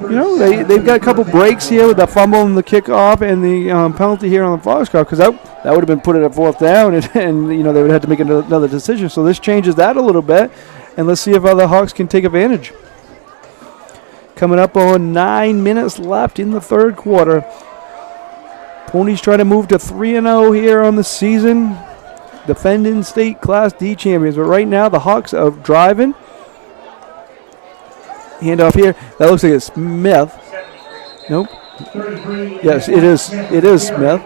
they've got a couple breaks here with the fumble and the kickoff and the penalty here on the Foxcroft, because that would have been put at fourth down, and they would have to make another decision. So this changes that a little bit, and let's see if other Hawks can take advantage. Coming up on 9 minutes left in the third quarter. Ponies trying to move to 3-0 here on the season. Defending state Class D champions, but right now the Hawks are driving. Handoff here. That looks like it's Smith. Nope. Yes, it is. It is Smith.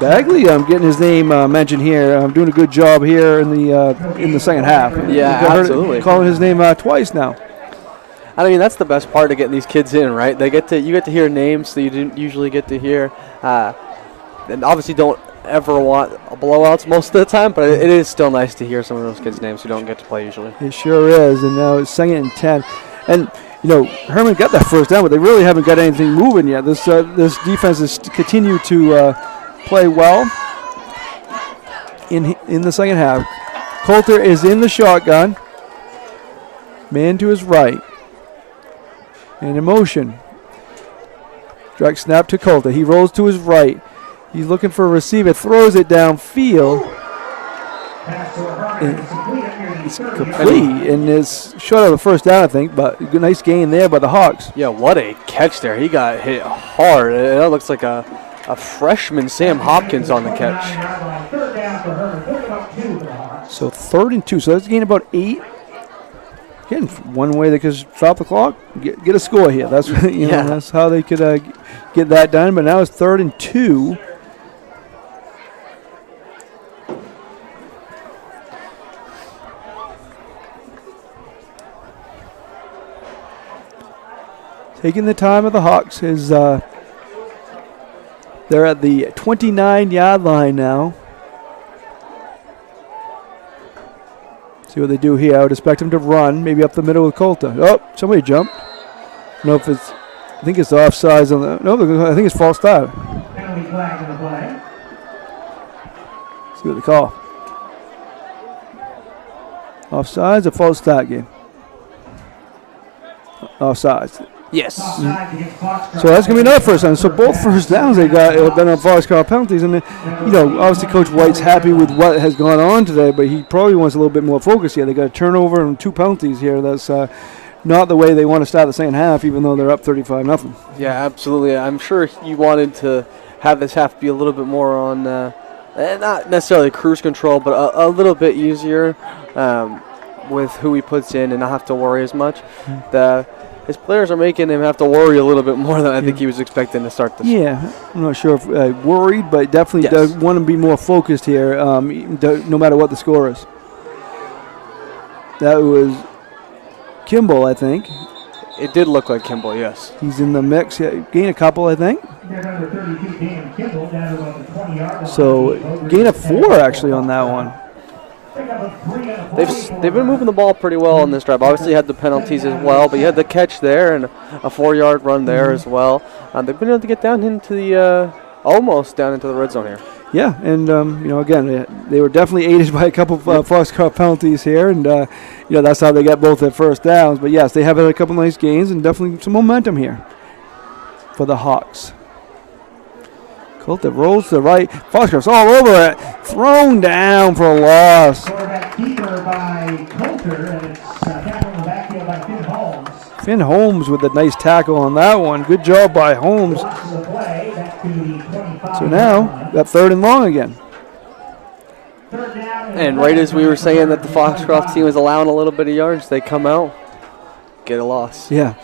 Bagley, I'm getting his name mentioned here. I'm doing a good job here in the second half. Yeah, absolutely. Calling his name twice now. I mean, that's the best part of getting these kids in, right? You get to hear names that you didn't usually get to hear, and obviously don't ever want blowouts most of the time, but it is still nice to hear some of those kids' names who don't get to play usually. It sure is, and now it's 2nd and 10. And, Hermon got that first down, but they really haven't got anything moving yet. This defense has continued to play well in the second half. Coulter is in the shotgun. Man to his right. And in motion. Direct snap to Coulter. He rolls to his right. He's looking for a receiver, throws it downfield. It's complete, and it's short of the first down, I think, but a nice gain there by the Hawks. Yeah, what a catch there. He got hit hard. It looks like a freshman Sam Hopkins on the catch. So 3rd and 2. So that's a gain about 8. Again, one way they could stop the clock, get a score here. That's that's how they could get that done. But now it's 3rd and 2. Taking the time of the Hawks is they're at the 29-yard line now. See what they do here. I would expect them to run, maybe up the middle with Coulter. Oh, somebody jumped. I don't know if it's, I think it's offsides on the, no, I think it's false start. Penalty flag in the play. See what they call. Offsides or false start game? Offsides. Yes. So that's going to be another first down. So both first downs they got have been on Foxcroft penalties. And, obviously Coach White's happy with what has gone on today, but he probably wants a little bit more focus here. They got a turnover and 2 penalties here. That's not the way they want to start the second half, even though they're up 35-0. Yeah, absolutely. I'm sure he wanted to have this half be a little bit more on, not necessarily cruise control, but a little bit easier with who he puts in and not have to worry as much. His players are making him have to worry a little bit more than I think he was expecting to start this. Yeah, I'm not sure if worried, but definitely does want to be more focused here, no matter what the score is. That was Kimball, I think. It did look like Kimball, yes. He's in the mix. Yeah, gain a couple, I think. So gain of 4 actually on that one. They've been moving the ball pretty well on this drive. Obviously, you had the penalties as well, but you had the catch there and a 4-yard run there as well. They've been able to get down into the almost down into the red zone here. Yeah, and again, they were definitely aided by a couple of Foxcroft penalties here, and that's how they got both their first downs. But yes, they have had a couple nice gains and definitely some momentum here for the Hawks. Coulter rolls to the right. Foxcroft's all over it, thrown down for a loss. Quarterback keeper by Coulter, and it's tackle in the backfield by Finn Holmes. Finn Holmes with a nice tackle on that one. Good job by Holmes. So now, got 3rd and long again. And right as we were saying that the Foxcroft team was allowing a little bit of yards, they come out, get a loss. Yeah.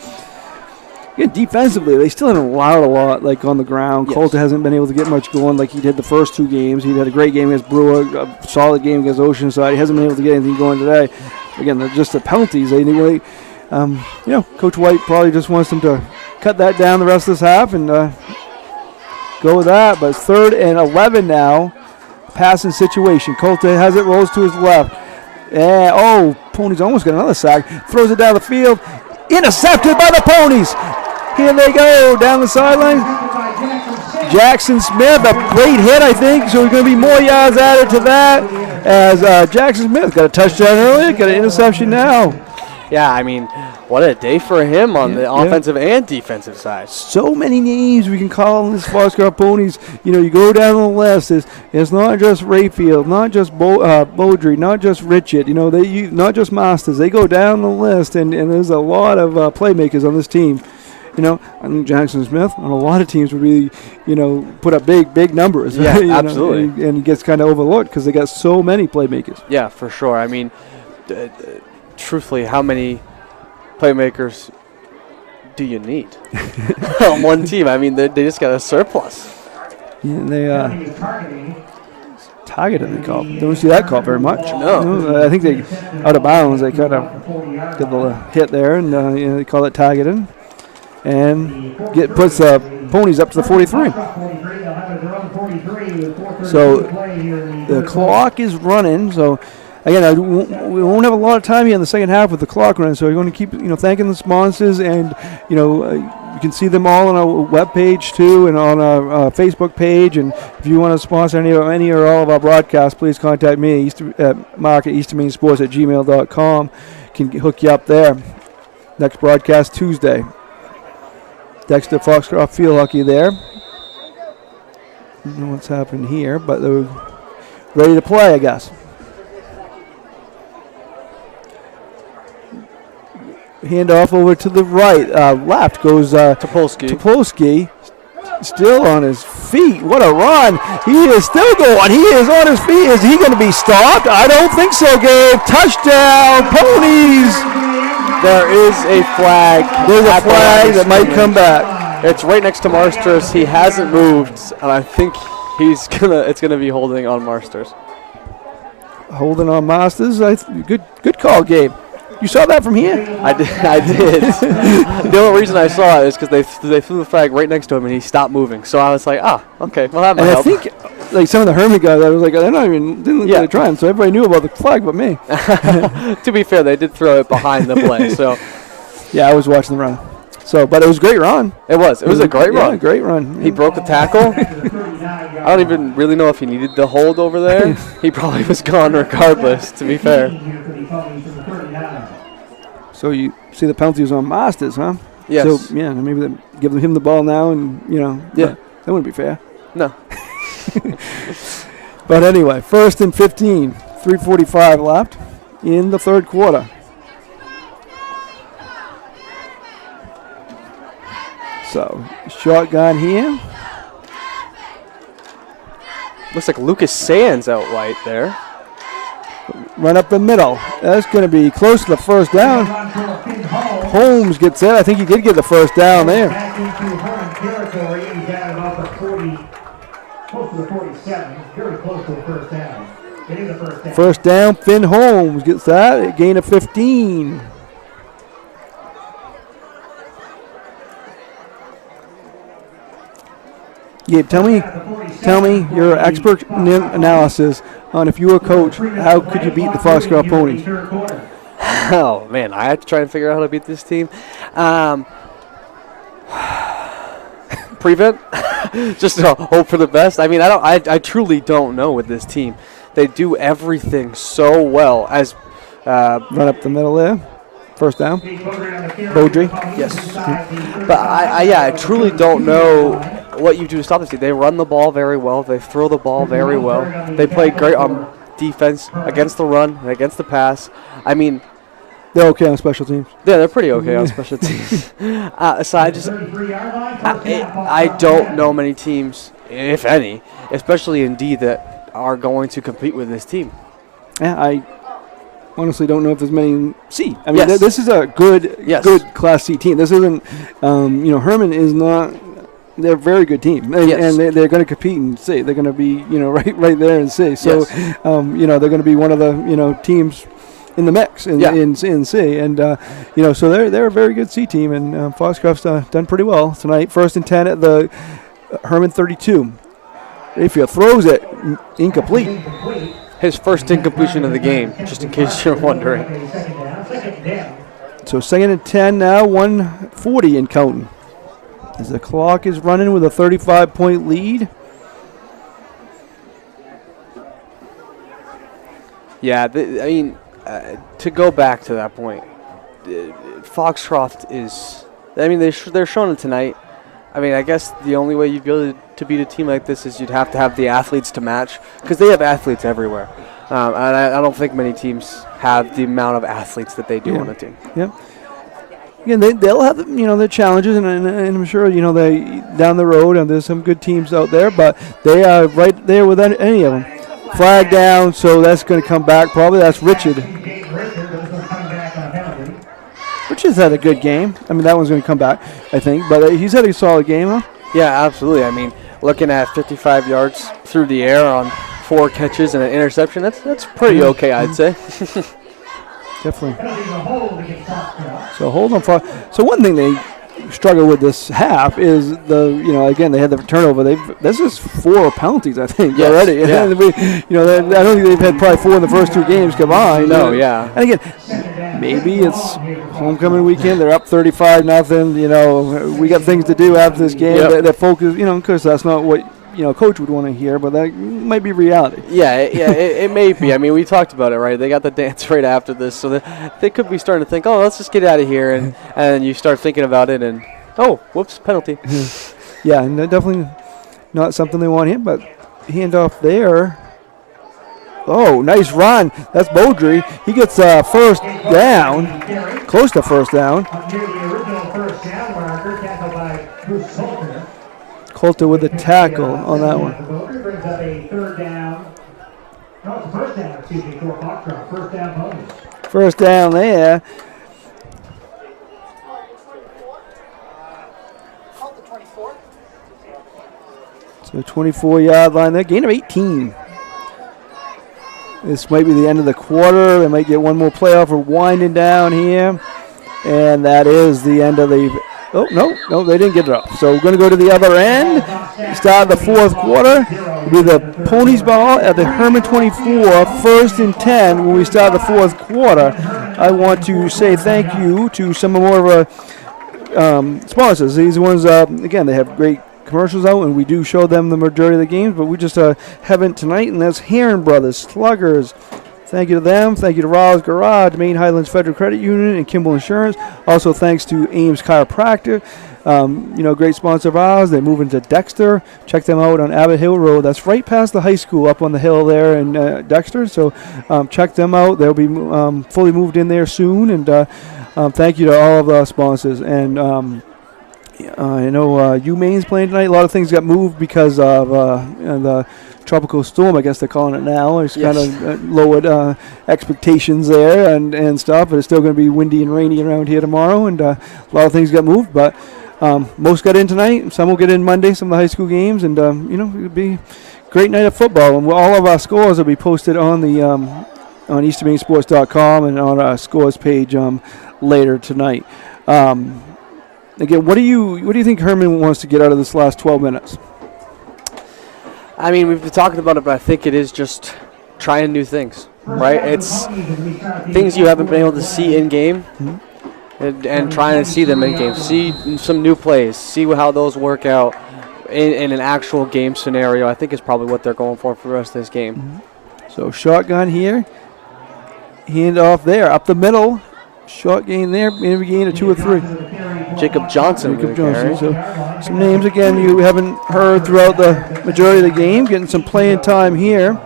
Yeah, defensively, they still haven't allowed a lot, like on the ground. Yes. Coulter hasn't been able to get much going like he did the first 2 games. He had a great game against Brewer, a solid game against Oceanside. He hasn't been able to get anything going today. Again, they're just the penalties. They really, Coach White probably just wants them to cut that down the rest of this half and go with that. But it's 3rd and 11 now. Passing situation. Coulter has it, rolls to his left. Ponies almost got another sack. Throws it down the field. Intercepted by the Ponies. Here they go down the sideline. Jackson Smith, a great hit, I think. So there's going to be more yards added to that. As Jackson Smith got a touchdown earlier, got an interception now. Yeah, I mean, what a day for him on the offensive and defensive side. So many names we can call this Foxcroft Ponies. You go down the list. It's not just Rayfield, not just Beaudry, not just Richard. Not just Masters. They go down the list, and there's a lot of playmakers on this team. I think Jackson Smith on a lot of teams would be, put up big numbers. Yeah, absolutely. And gets kind of overlooked because they got so many playmakers. Yeah, for sure. I mean, truthfully, how many playmakers do you need on one team? I mean, they just got a surplus. Yeah, they targeted the call. Don't see that call very much. No. I think they out of bounds. They kind of get the hit there, and they call it targeted, and puts the Ponies up to the 43. So the clock is running. So again, we won't have a lot of time here in the second half with the clock running. So we're going to keep thanking the sponsors, and you can see them all on our webpage too, and on our Facebook page. And if you want to sponsor any or all of our broadcasts, please contact me at Mark at eastermainsports@gmail.com. Can hook you up there. Next broadcast Tuesday. Dexter Foxcroft field hockey there. Don't know what's happened here, but they're ready to play, I guess. Hand off over to the right. Left goes Topolsky. Still on his feet. What a run. He is still going. He is on his feet. Is he going to be stopped? I don't think so, Gabe. Touchdown, Ponies. There is a flag. There's a flag that might come back. It's right next to Marsters. He hasn't moved, and I think it's gonna be holding on Marsters. Holding on Masters. Good call, Gabe. You saw that from here? I did. The only reason I saw it is because they threw the flag right next to him, and he stopped moving. So I was like, okay, well, that might help. I think like some of the Hermon guys, I was like, they're not even didn't really trying. So everybody knew about the flag but me. To be fair, they did throw it behind the play. So yeah, I was watching the run. So, but it was a great run. It was a great run. Yeah, great run. He broke the tackle. I don't even really know if he needed the hold over there. He probably was gone regardless, to be fair. So you see the penalty was on Masters, huh? Yes. So, yeah, maybe they give him the ball now and, that wouldn't be fair. No. But anyway, 1st and 15, 3:45 left in the third quarter. So, shotgun here. Looks like Lucas Sands out wide there. Run up the middle. That's going to be close to the first down. Holmes gets it. I think he did get the first down there. Back into Hermon territory. He's got about the 40, close to the 47. Very close to the first down. It is a first down. First down, Finn Holmes gets that. A gain of 15. Gabe, tell me your expert analysis on if you were a coach, how could you beat the Foxcroft Ponies? Oh, man, I have to try and figure out how to beat this team. prevent, just to hope for the best. I mean, I truly don't know with this team. They do everything so well as Run up the middle there. First down. Beaudry. yes, but I truly don't know what you do to stop this team. They run the ball very well. They throw the ball very well. They play great on defense against the run and against the pass. I mean, They're okay on special teams. yeah, they're pretty okay on special teams. So I don't know many teams, if any, especially in D, that are going to compete with this team. Yeah, I honestly don't know if there's many in C. I mean, Yes. this is a good Yes. Class C team. This isn't, Hermon is not. They're a very good team, and, Yes. and they're going to compete in C. They're going to be, right there in C. So, Yes. they're going to be one of the, teams in the mix in C, and so they're a very good C team, and Foxcroft's done pretty well tonight. 1st and 10 at the Hermon 32. Mayfield throws it incomplete. His first incompletion of the game, just in case you're wondering. So 2nd and 10 now, 1:40 in counting. As the clock is running with a 35-point lead. Yeah, to go back to that point, Foxcroft is. I mean, they're showing it tonight. I mean, I guess the only way you'd be able to beat a team like this is you'd have to have the athletes to match, because they have athletes everywhere. And I don't think many teams have the amount of athletes that they do on a team. Yep. Again, they'll have their challenges, and I'm sure they down the road, and there's some good teams out there, but they are right there with any of them. Flag down, so that's going to come back. Probably that's Richard. Richard's had a good game. I mean, that one's going to come back, I think, but he's had a solid game, huh? Yeah, absolutely. I mean, looking at 55 yards through the air on 4 catches and an interception, that's pretty okay, I'd say. Definitely. So hold on for. So one thing they struggle with this half is again they had the turnover. This is 4 penalties, I think, already. Yeah. I don't think they've had probably 4 in the first 2 games combined. No, yeah. And again, maybe it's homecoming weekend. They're up 35-0. We got things to do after this game. Yep. They're focused. Because that's not what coach would want to hear, but that might be reality. It may be. I mean, we talked about it, right? They got the dance right after this, so they could be starting to think, oh, let's just get out of here, and you start thinking about it, and oh, whoops, penalty. Yeah, and they're definitely not something they want here, but handoff there. Oh, nice run. That's Beaudry. He gets first down, close to first down. Coulter with a tackle on that one. Brings up a 3rd down. No, it's a 1st down, for Foxcroft. 1st down, Ponies. First down there. So 24-yard line there. Gain of 18. This might be the end of the quarter. They might get one more playoff. We're winding down here. And that is the end of the... Oh, no, they didn't get it up. So we're going to go to the other end. Start the 4th quarter. It'll be the Ponies ball at the Hermon 24, 1st and 10 when we start the 4th quarter. I want to say thank you to some more of our sponsors. These ones, again, they have great commercials out, and we do show them the majority of the games, but we just haven't tonight, and that's Herron Brothers, Sluggers. Thank you to them. Thank you to Raleigh's Garage, Main Highlands Federal Credit Union, and Kimball Insurance. Also, thanks to Ames Chiropractic. Great sponsor of ours. They're moving to Dexter. Check them out on Abbott Hill Road. That's right past the high school up on the hill there in Dexter. So check them out. They'll be fully moved in there soon. And thank you to all of our sponsors. And I know UMaine's playing tonight. A lot of things got moved because of the tropical storm, I guess they're calling it now. It's kind of lowered expectations there and stuff, but it's still going to be windy and rainy around here tomorrow, and a lot of things got moved, but most got in tonight. Some will get in Monday, some of the high school games, and it'll be a great night of football. And all of our scores will be posted on the on EasternMainSports.com and on our scores page later tonight. Again, what do you think Hermon wants to get out of this last 12 minutes? I mean, we've been talking about it, but I think it is just trying new things, right? It's things you haven't been able to see in game. and trying to see them in games, see some new plays, see how those work out in an actual game scenario, I think is probably what they're going for the rest of this game. So shotgun here. Hand off there. Up the middle. Short gain there. Maybe gain of 2 or 3. Jacob Johnson. So some names, again, you haven't heard throughout the majority of the game. Getting some playing time here.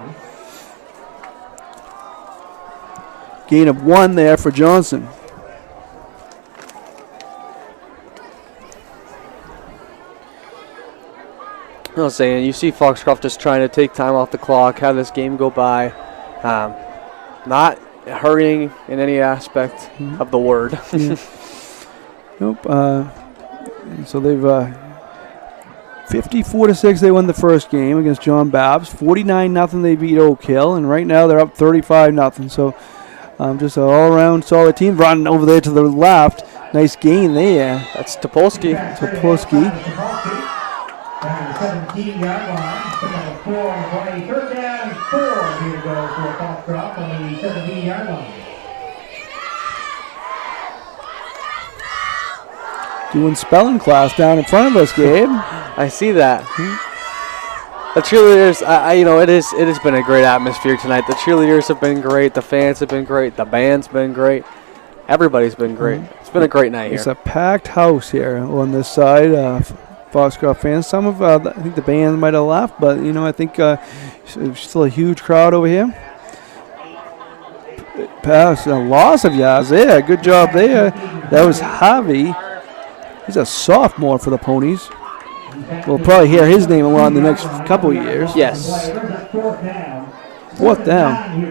Gain of 1 there for Johnson. I was saying, you see Foxcroft just trying to take time off the clock, have this game go by, not hurrying in any aspect of the word. Nope. So they've 54-6. They won the first game against John Babs. 49-0. They beat Oak Hill, and right now they're up 35-0. So just an all-around solid team. Running over there to the left. Nice gain there. That's Topolsky. Down to the 17-yard line. Pick up a 4 on the play. 3rd down and 4 here to go for Foxcroft on the 17-yard line. Doing spelling class down in front of us, Gabe. I see that. The cheerleaders, it has been a great atmosphere tonight. The cheerleaders have been great. The fans have been great. The band's been great. Everybody's been great. It's been a great night here. It's a packed house here on this side. Foxcroft fans. Some of, I think the band might have left, but, I think still a huge crowd over here. Pass, a loss of yards there. Good job there. That was Javi. He's a sophomore for the Ponies. We'll probably hear his name a lot in the next couple of years. Yes. 4th down.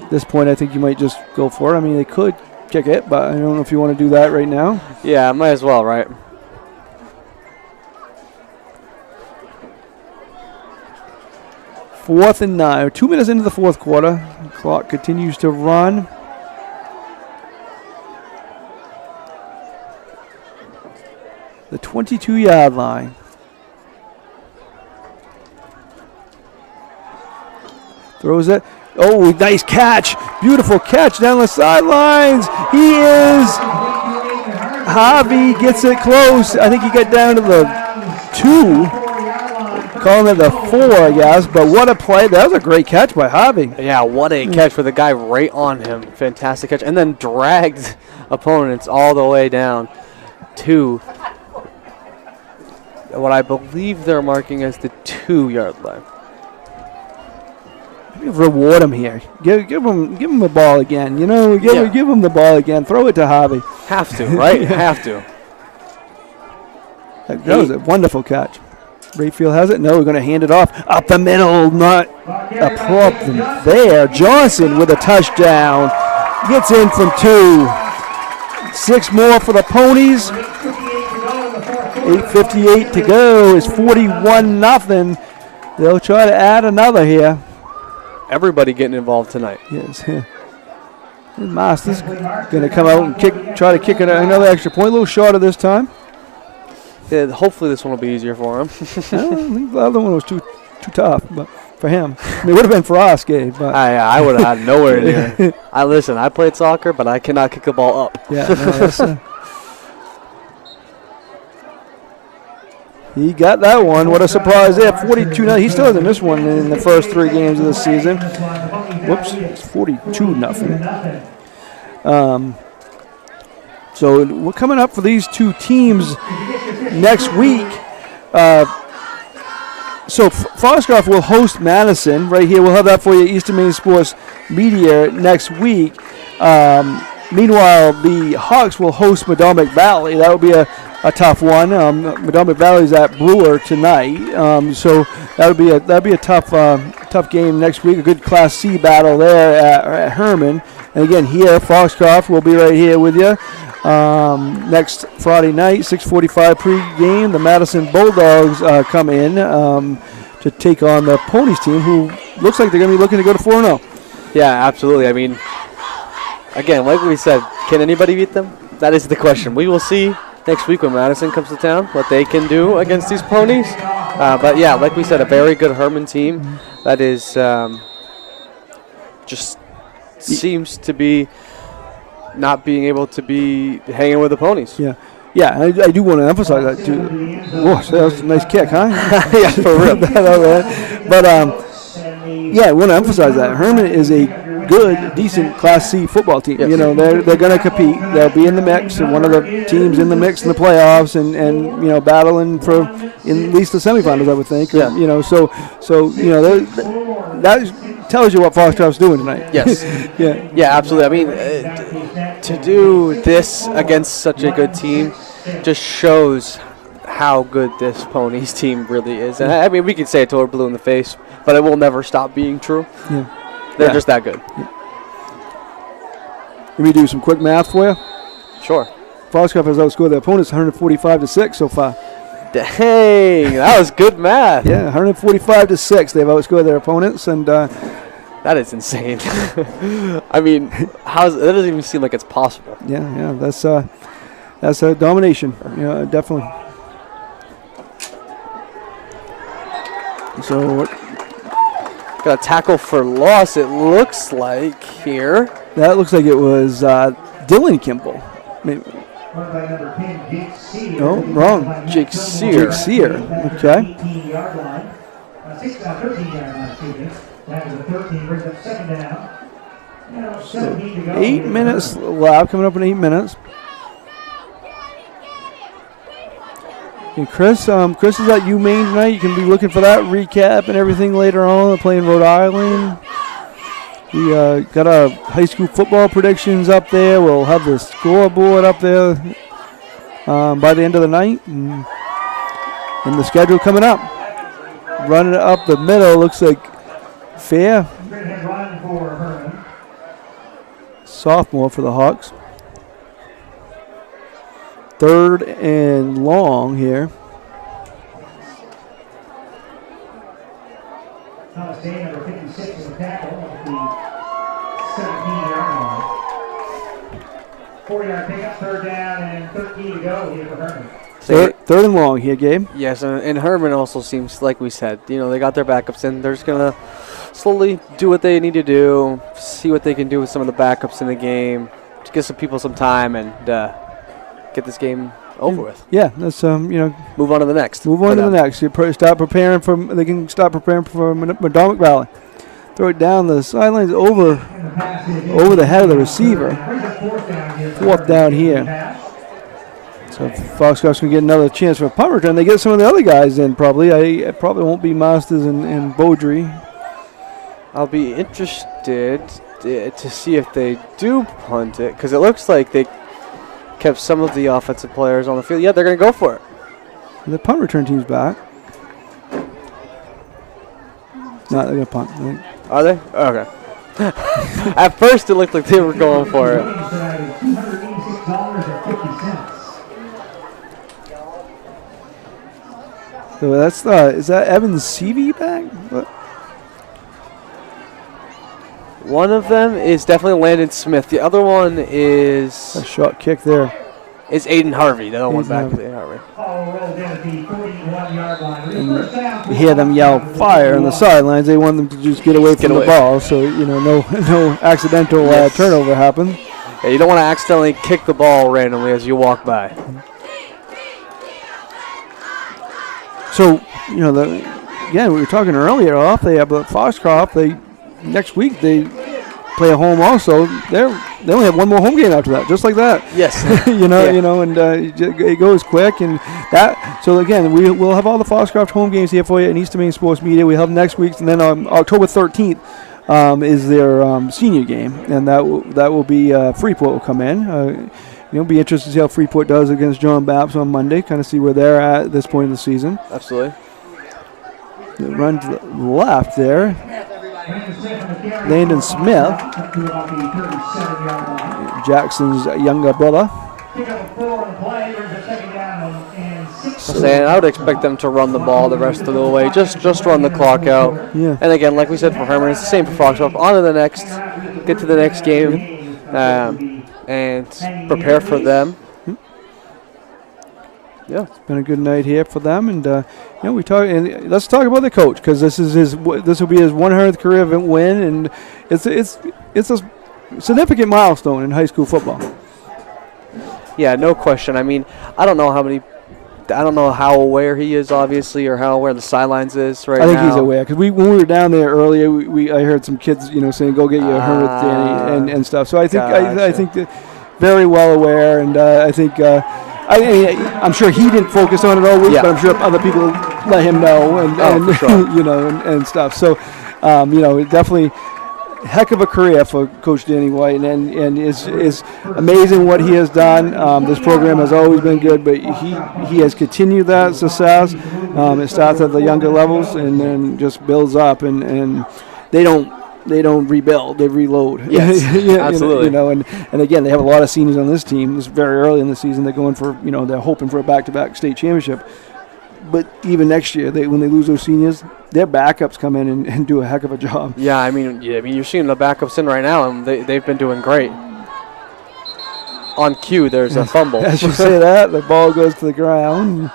At this point, I think you might just go for it. I mean, they could kick it, but I don't know if you want to do that right now. Yeah, might as well, right? 4th and 9. 2 minutes into the 4th quarter. The clock continues to run. The 22-yard line. Throws it. Oh, nice catch. Beautiful catch down the sidelines. He is. Javi gets it close. I think he got down to the 2. Calling it the 4, I guess, but what a play. That was a great catch by Javi. Yeah, what a catch for the guy right on him. Fantastic catch. And then dragged opponents all the way down to what I believe they're marking as the 2-yard line. Reward him here. Give him the ball again. Give him the ball again. Throw it to Javi. Have to, right? Have to. That was a wonderful catch. Rayfield has it. No, we're going to hand it off. Up the middle, not a problem there. Johnson with a touchdown. Gets in from 2. 6 more for the Ponies. 8:58 to go. It's 41-0. They'll try to add another here. Everybody getting involved tonight. Yes. Masters going to come out and try to kick it another extra point. A little shorter this time. Yeah, hopefully this one will be easier for him. I don't think the other one was too tough, but for him. I mean, it would have been for us, Gabe. But I would have had nowhere near. I played soccer, but I cannot kick the ball up. Yeah, no, that's, he got that one. What a surprise there. 42-0. He still hasn't missed one in the first 3 games of the season. Whoops, it's 42-0. So we're coming up for these 2 teams next week. So Foxcroft will host Madison right here. We'll have that for you, Eastern Maine Sports Media, next week. Meanwhile, the Hawks will host Madomic Valley. That will be a tough one. Madomic Valley's at Brewer tonight, so that'll be a tough game next week. A good Class C battle there at Hermon. And again, here Foxcroft will be right here with you. Next Friday night, 6:45 pre-game, the Madison Bulldogs come in to take on the Ponies team, who looks like they're going to be looking to go to 4-0. Yeah, absolutely. I mean, again, like we said, can anybody beat them? That is the question. We will see next week when Madison comes to town what they can do against these Ponies. But yeah, like we said, a very good Hermon team that is just seems to be not being able to be hanging with the Ponies. Yeah. Yeah, I do want to emphasize that too. Whoa, that was a nice kick, huh? Yeah, for real. But yeah, I want to emphasize that Hermon is a good, decent Class C football team. Yes. You know, they're going to compete. They'll be in the mix, and one of the teams in the mix in the playoffs, and you know, battling for in at least the semifinals, I would think. Yeah. You know, so you know that tells you what Foxcroft's doing tonight. Yes. Yeah. Yeah, absolutely. I mean, to do this against such a good team just shows how good this Ponies team really is. And I mean, we could say it till we're blue in the face, but it will never stop being true. Yeah. They're just that good. Yeah. Let me do some quick math for you. Sure. Foxcroft has outscored their opponents 145-6 so far. Dang, that was good math. Yeah, 145-6. They've outscored their opponents, and That is insane. I mean, that doesn't even seem like it's possible. yeah, that's a domination. Yeah, definitely. So Got a tackle for loss, it looks like here. that looks like it was Dylan Kimball. Maybe. No, wrong. Jake Sear. Jake Sear. Okay. 13-yard line. 13-yard line, excuse me. That was a 13, brings up second down. Now 17 to go. 8 minutes left, coming up in 8 minutes. And Chris is at UMaine tonight. You can be looking for that recap and everything later on. They're playing Rhode Island. We got our high school football predictions up there. We'll have the scoreboard up there by the end of the night. And the schedule coming up. Running it up the middle looks like Fair. Sophomore for the Hawks. 3rd and long here. Thomas Day, number 56 in the tackle at the 17-yard line. 4-yard pickup, 3rd down, and 13 to go here for Hermon. Third and long here, Gabe. Yes, and Hermon also seems, like we said, they got their backups in. They're just going to slowly do what they need to do, see what they can do with some of the backups in the game, to give some people some time and get this game over with. Yeah, that's move on to the next. Move on to the next. They can start preparing for Madomic Valley. Throw it down the sidelines over the head of the receiver. 4th down here. So Foxcroft's going to get another chance for a punt return. They get some of the other guys in probably. It probably won't be Masters and Beaudry. I'll be interested to see if they do punt it, because it looks like they kept some of the offensive players on the field. Yeah, they're going to go for it. The punt return team's back. No, they're going to punt. Are they? Okay. At first, it looked like they were going for it. So that's is that Evan Seavey back? What? One of them is definitely Landon Smith. The other one is A short kick there. Is Aiden Harvey. The other one Aiden back is Harvey. Aiden Harvey. You hear them yell fire on the sidelines. They want them to just get away from the ball, so no accidental turnover happens. Yeah, you don't want to accidentally kick the ball randomly as you walk by. So again, we were talking earlier off. They have Foxcroft. Next week they play a home also. They only have one more home game after that, just like that. Yes. And it goes quick and that. So again, we'll have all the Foxcroft home games here for you in Eastern Maine Sports Media. We have next week's, and then on October 13th is their senior game, and that will be Freeport will come in. Be interested to see how Freeport does against John Baps on Monday. Kind of see where they're at this point in the season. Absolutely. They run to the left there. Landon Smith, Jackson's younger brother. Saying I would expect them to run the ball the rest of the way, just run the clock out. Yeah. And again, like we said for Hermon, it's the same for Foxcroft. On to the next, get to the next game, and prepare for them. Yeah, it's been a good night here for them, and we talk. And let's talk about the coach, because this will be his 100th career event win, and it's a significant milestone in high school football. Yeah, no question. I mean, I don't know how aware he is, obviously, or how aware the sidelines is right now. I think he's aware because when we were down there earlier, I heard some kids, saying, "Go get your Hermon, Danny," and stuff. So I think I think that very well aware, and I think I'm sure he didn't focus on it all week, but I'm sure other people let him know, and for sure. and stuff. So definitely. Heck of a career for Coach Danny White, and is amazing what he has done. This program has always been good, but he has continued that success. It starts at the younger levels and then just builds up, and they don't rebuild, they reload. Yes, absolutely. And again, they have a lot of seniors on this team. This is very early in the season. They're going for they're hoping for a back-to-back state championship. But even next year, when they lose those seniors, their backups come in and do a heck of a job. Yeah, I mean, you're seeing the backups in right now, and they've been doing great. On cue, there's a fumble. As you say that, the ball goes to the ground.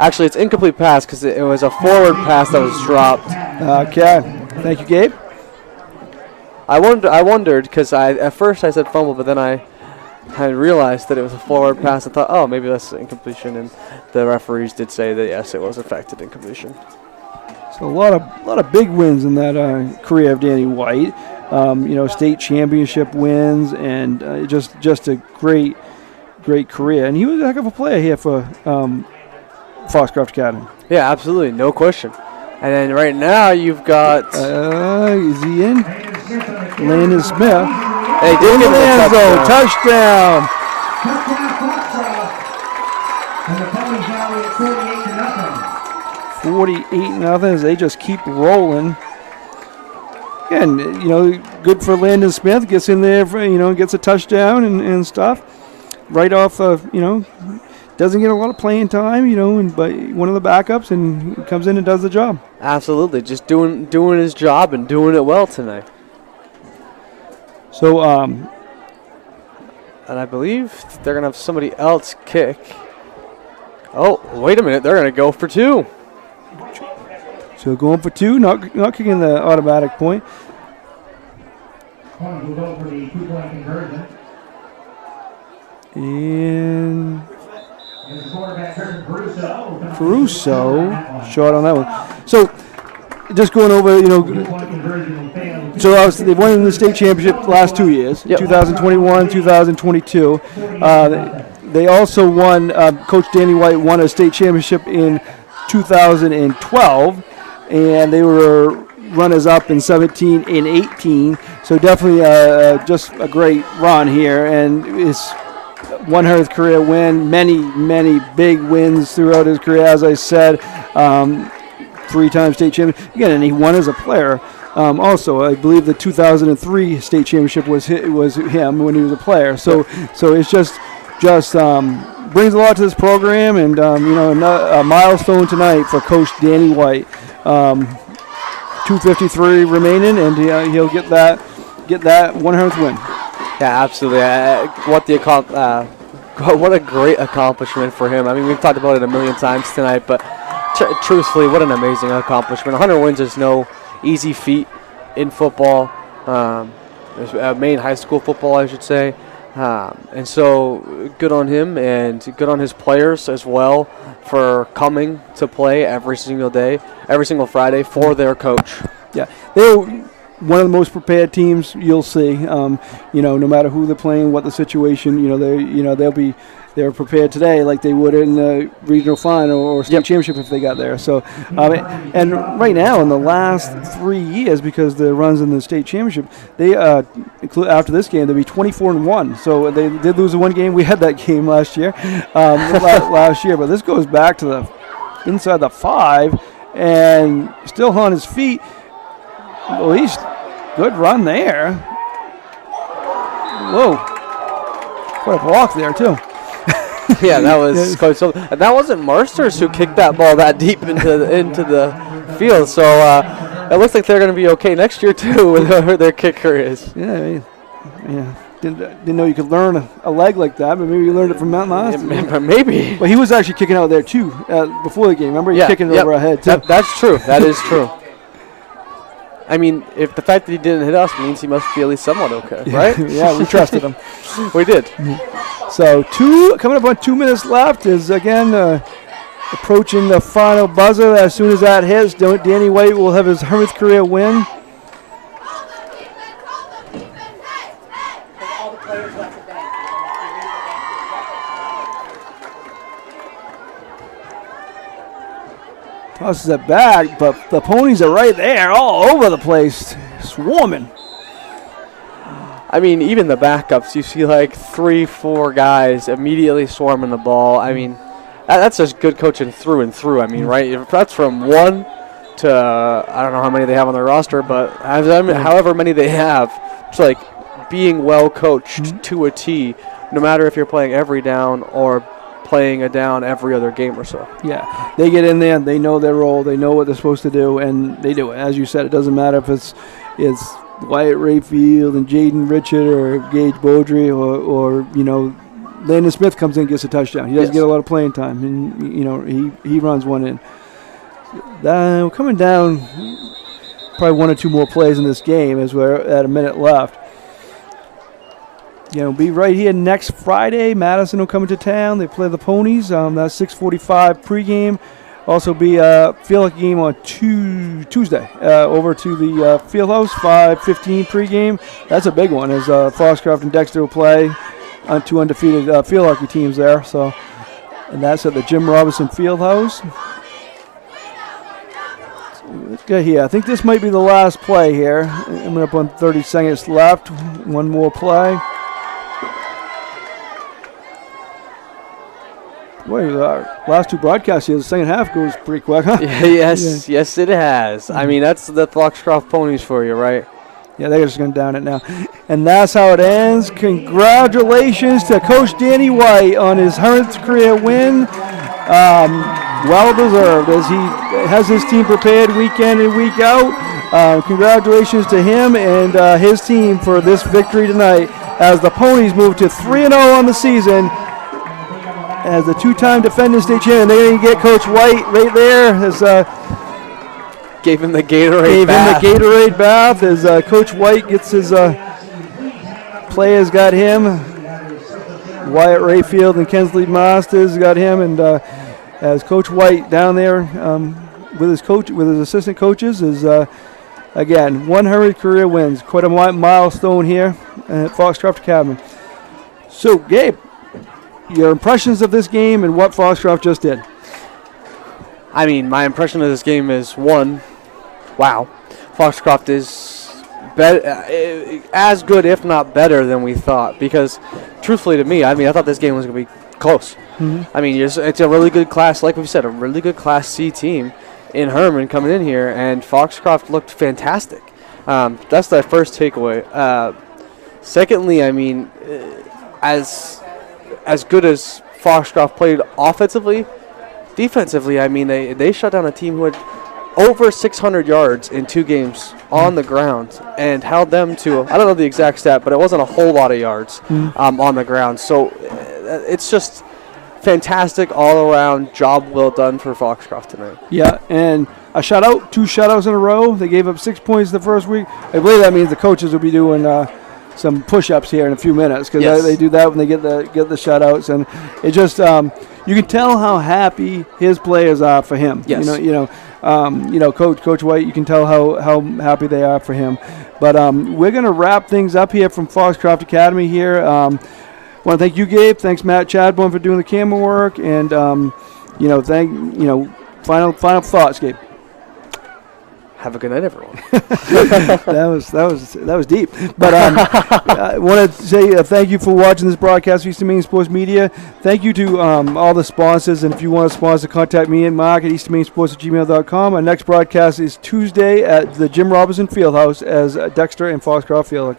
Actually, it's incomplete pass because it was a forward pass that was dropped. Okay. Thank you, Gabe. I wondered because at first I said fumble, but then I realized that it was a forward pass. I thought, oh, maybe that's incompletion, and the referees did say that yes, it was affected incompletion. So a lot of big wins in that career of Danny White. State championship wins, and just a great career. And he was a heck of a player here for Foxcroft Academy. Yeah, absolutely, no question. And then right now you've got. Is he in? Landon Smith. Hey, did give him a touchdown. And the Ponies now lead 48-0 as they just keep rolling. Again, good for Landon Smith. Gets in there, gets a touchdown and stuff. Right off, doesn't get a lot of playing time, but one of the backups, and he comes in and does the job. Absolutely, just doing his job and doing it well tonight. So, and I believe they're gonna have somebody else kick. Oh, wait a minute, they're gonna go for two. So going for two, not kicking the automatic point. Ponies will go for the 2-point conversion. And the quarterback, Caruso, short on that one. So, just going over, so obviously they won the state championship the last 2 years, 2021, 2022. They also won, Coach Danny White won a state championship in 2012, and they were runners-up in 17 and 18. So definitely just a great run here, and it's won his career win, many big wins throughout his career, as I said, 3-time state champion. Again, and he won as a player. Also, I believe the 2003 state championship was him when he was a player. So it's just brings a lot to this program, and a milestone tonight for Coach Danny White. 2:53 remaining, and he'll get that 100th win. Yeah, absolutely. What a great accomplishment for him. I mean, we've talked about it a million times tonight, but truthfully, what an amazing accomplishment. 100 wins is no easy feat in football, main high school football, I should say. And so good on him, and good on his players as well for coming to play every single day, every single Friday for their coach. Yeah, they're one of the most prepared teams you'll see. No matter who they're playing, what the situation, they're prepared today like they would in the regional final or state championship if they got there. So, and right now in the last 3 years, because the runs in the state championship, they after this game they'll be 24-1. So they did lose the one game. We had that game last year, but this goes back to the inside the 5, and still on his feet. At least good run there. Whoa, quite a block there too. Yeah, that was quite something. And that wasn't Marsters who kicked that ball that deep into the field. So it looks like they're going to be okay next year too with whoever their kicker is. Yeah, Didn't know you could learn a leg like that, but maybe you learned it from Matt Last. Maybe. But he was actually kicking out there too before the game. Remember, he was kicking it over our head too. That's true. That is true. I mean, if the fact that he didn't hit us means he must be at least somewhat okay, right? Yeah, we trusted him. We did. So coming up on 2 minutes left is again approaching the final buzzer. As soon as that hits, Danny White will have his 100th career win. Tosses it back, but the Ponies are right there, all over the place, swarming. I mean, even the backups, you see like 3-4 guys immediately swarming the ball. I mean, that's just good coaching through and through. I mean, right? If that's from 1 to, I don't know how many they have on their roster, but however many they have, it's like being well coached to a T, no matter if you're playing every down or playing a down every other game or so. Yeah, they get in there, and they know their role, they know what they're supposed to do, and they do it. As you said, it doesn't matter if it's Wyatt Rayfield and Jaden Richard or Gage Beaudry or Landon Smith comes in and gets a touchdown. He doesn't get a lot of playing time, and he runs one in. Coming down, probably 1 or 2 more plays in this game as we're at a minute left. Be right here next Friday. Madison will come into town. They play the Ponies. That's 6:45 pregame. Also be a field hockey game on Tuesday over to the field house, 5:15 pregame. That's a big one as Foxcroft and Dexter will play on 2 undefeated field hockey teams there. So, and that's at the Jim Robinson Field House. Let's get here. I think this might be the last play here. Coming up on 30 seconds left. One more play. Boy, our last 2 broadcasts here, the second half goes pretty quick, huh? Yes, it has. I mean, that's the Foxcroft Ponies for you, right? Yeah, they're just going down it now. And that's how it ends. Congratulations to Coach Danny White on his 100th career win. Well deserved as he has his team prepared week in and week out. Congratulations to him and his team for this victory tonight as the Ponies move to 3-0 on the season. As the 2-time defending state champion, they're going to get Coach White right there. As gave him the Gatorade bath. As Coach White gets his players got him. Wyatt Rayfield and Kensley Masters got him, and as Coach White down there with his assistant coaches is again 100 career wins. Quite a milestone here at Foxcroft Academy. So, Gabe, your impressions of this game and what Foxcroft just did. I mean, my impression of this game is, 1, wow, Foxcroft is as good, if not better, than we thought. Because, truthfully to me, I thought this game was going to be close. Mm-hmm. I mean, it's a really good class, like we said, a really good Class C team in Hermon coming in here, and Foxcroft looked fantastic. That's the first takeaway. Secondly, I mean, as good as Foxcroft played offensively, defensively, I mean, they shut down a team who had over 600 yards in 2 games on the ground and held them to, I don't know the exact stat, but it wasn't a whole lot of yards on the ground. So it's just fantastic all-around job well done for Foxcroft tonight. Yeah, and a shutout, 2 shutouts in a row. They gave up 6 points the first week. I believe that means the coaches will be doing some push-ups here in a few minutes because they do that when they get the shutouts, and it just you can tell how happy his players are for him. Yes. Coach White, you can tell how happy they are for him. But we're going to wrap things up here from Foxcroft Academy here. Want to thank you, Gabe. Thanks, Matt Chadbourne, for doing the camera work, and final thoughts, Gabe. Have a good night, everyone. that was deep. But I want to say thank you for watching this broadcast of Eastern Maine Sports Media. Thank you to all the sponsors. And if you want to sponsor, contact me and Mark at easternmainesports@gmail.com. Our next broadcast is Tuesday at the Jim Robinson Fieldhouse as Dexter and Foxcroft Field Hockey.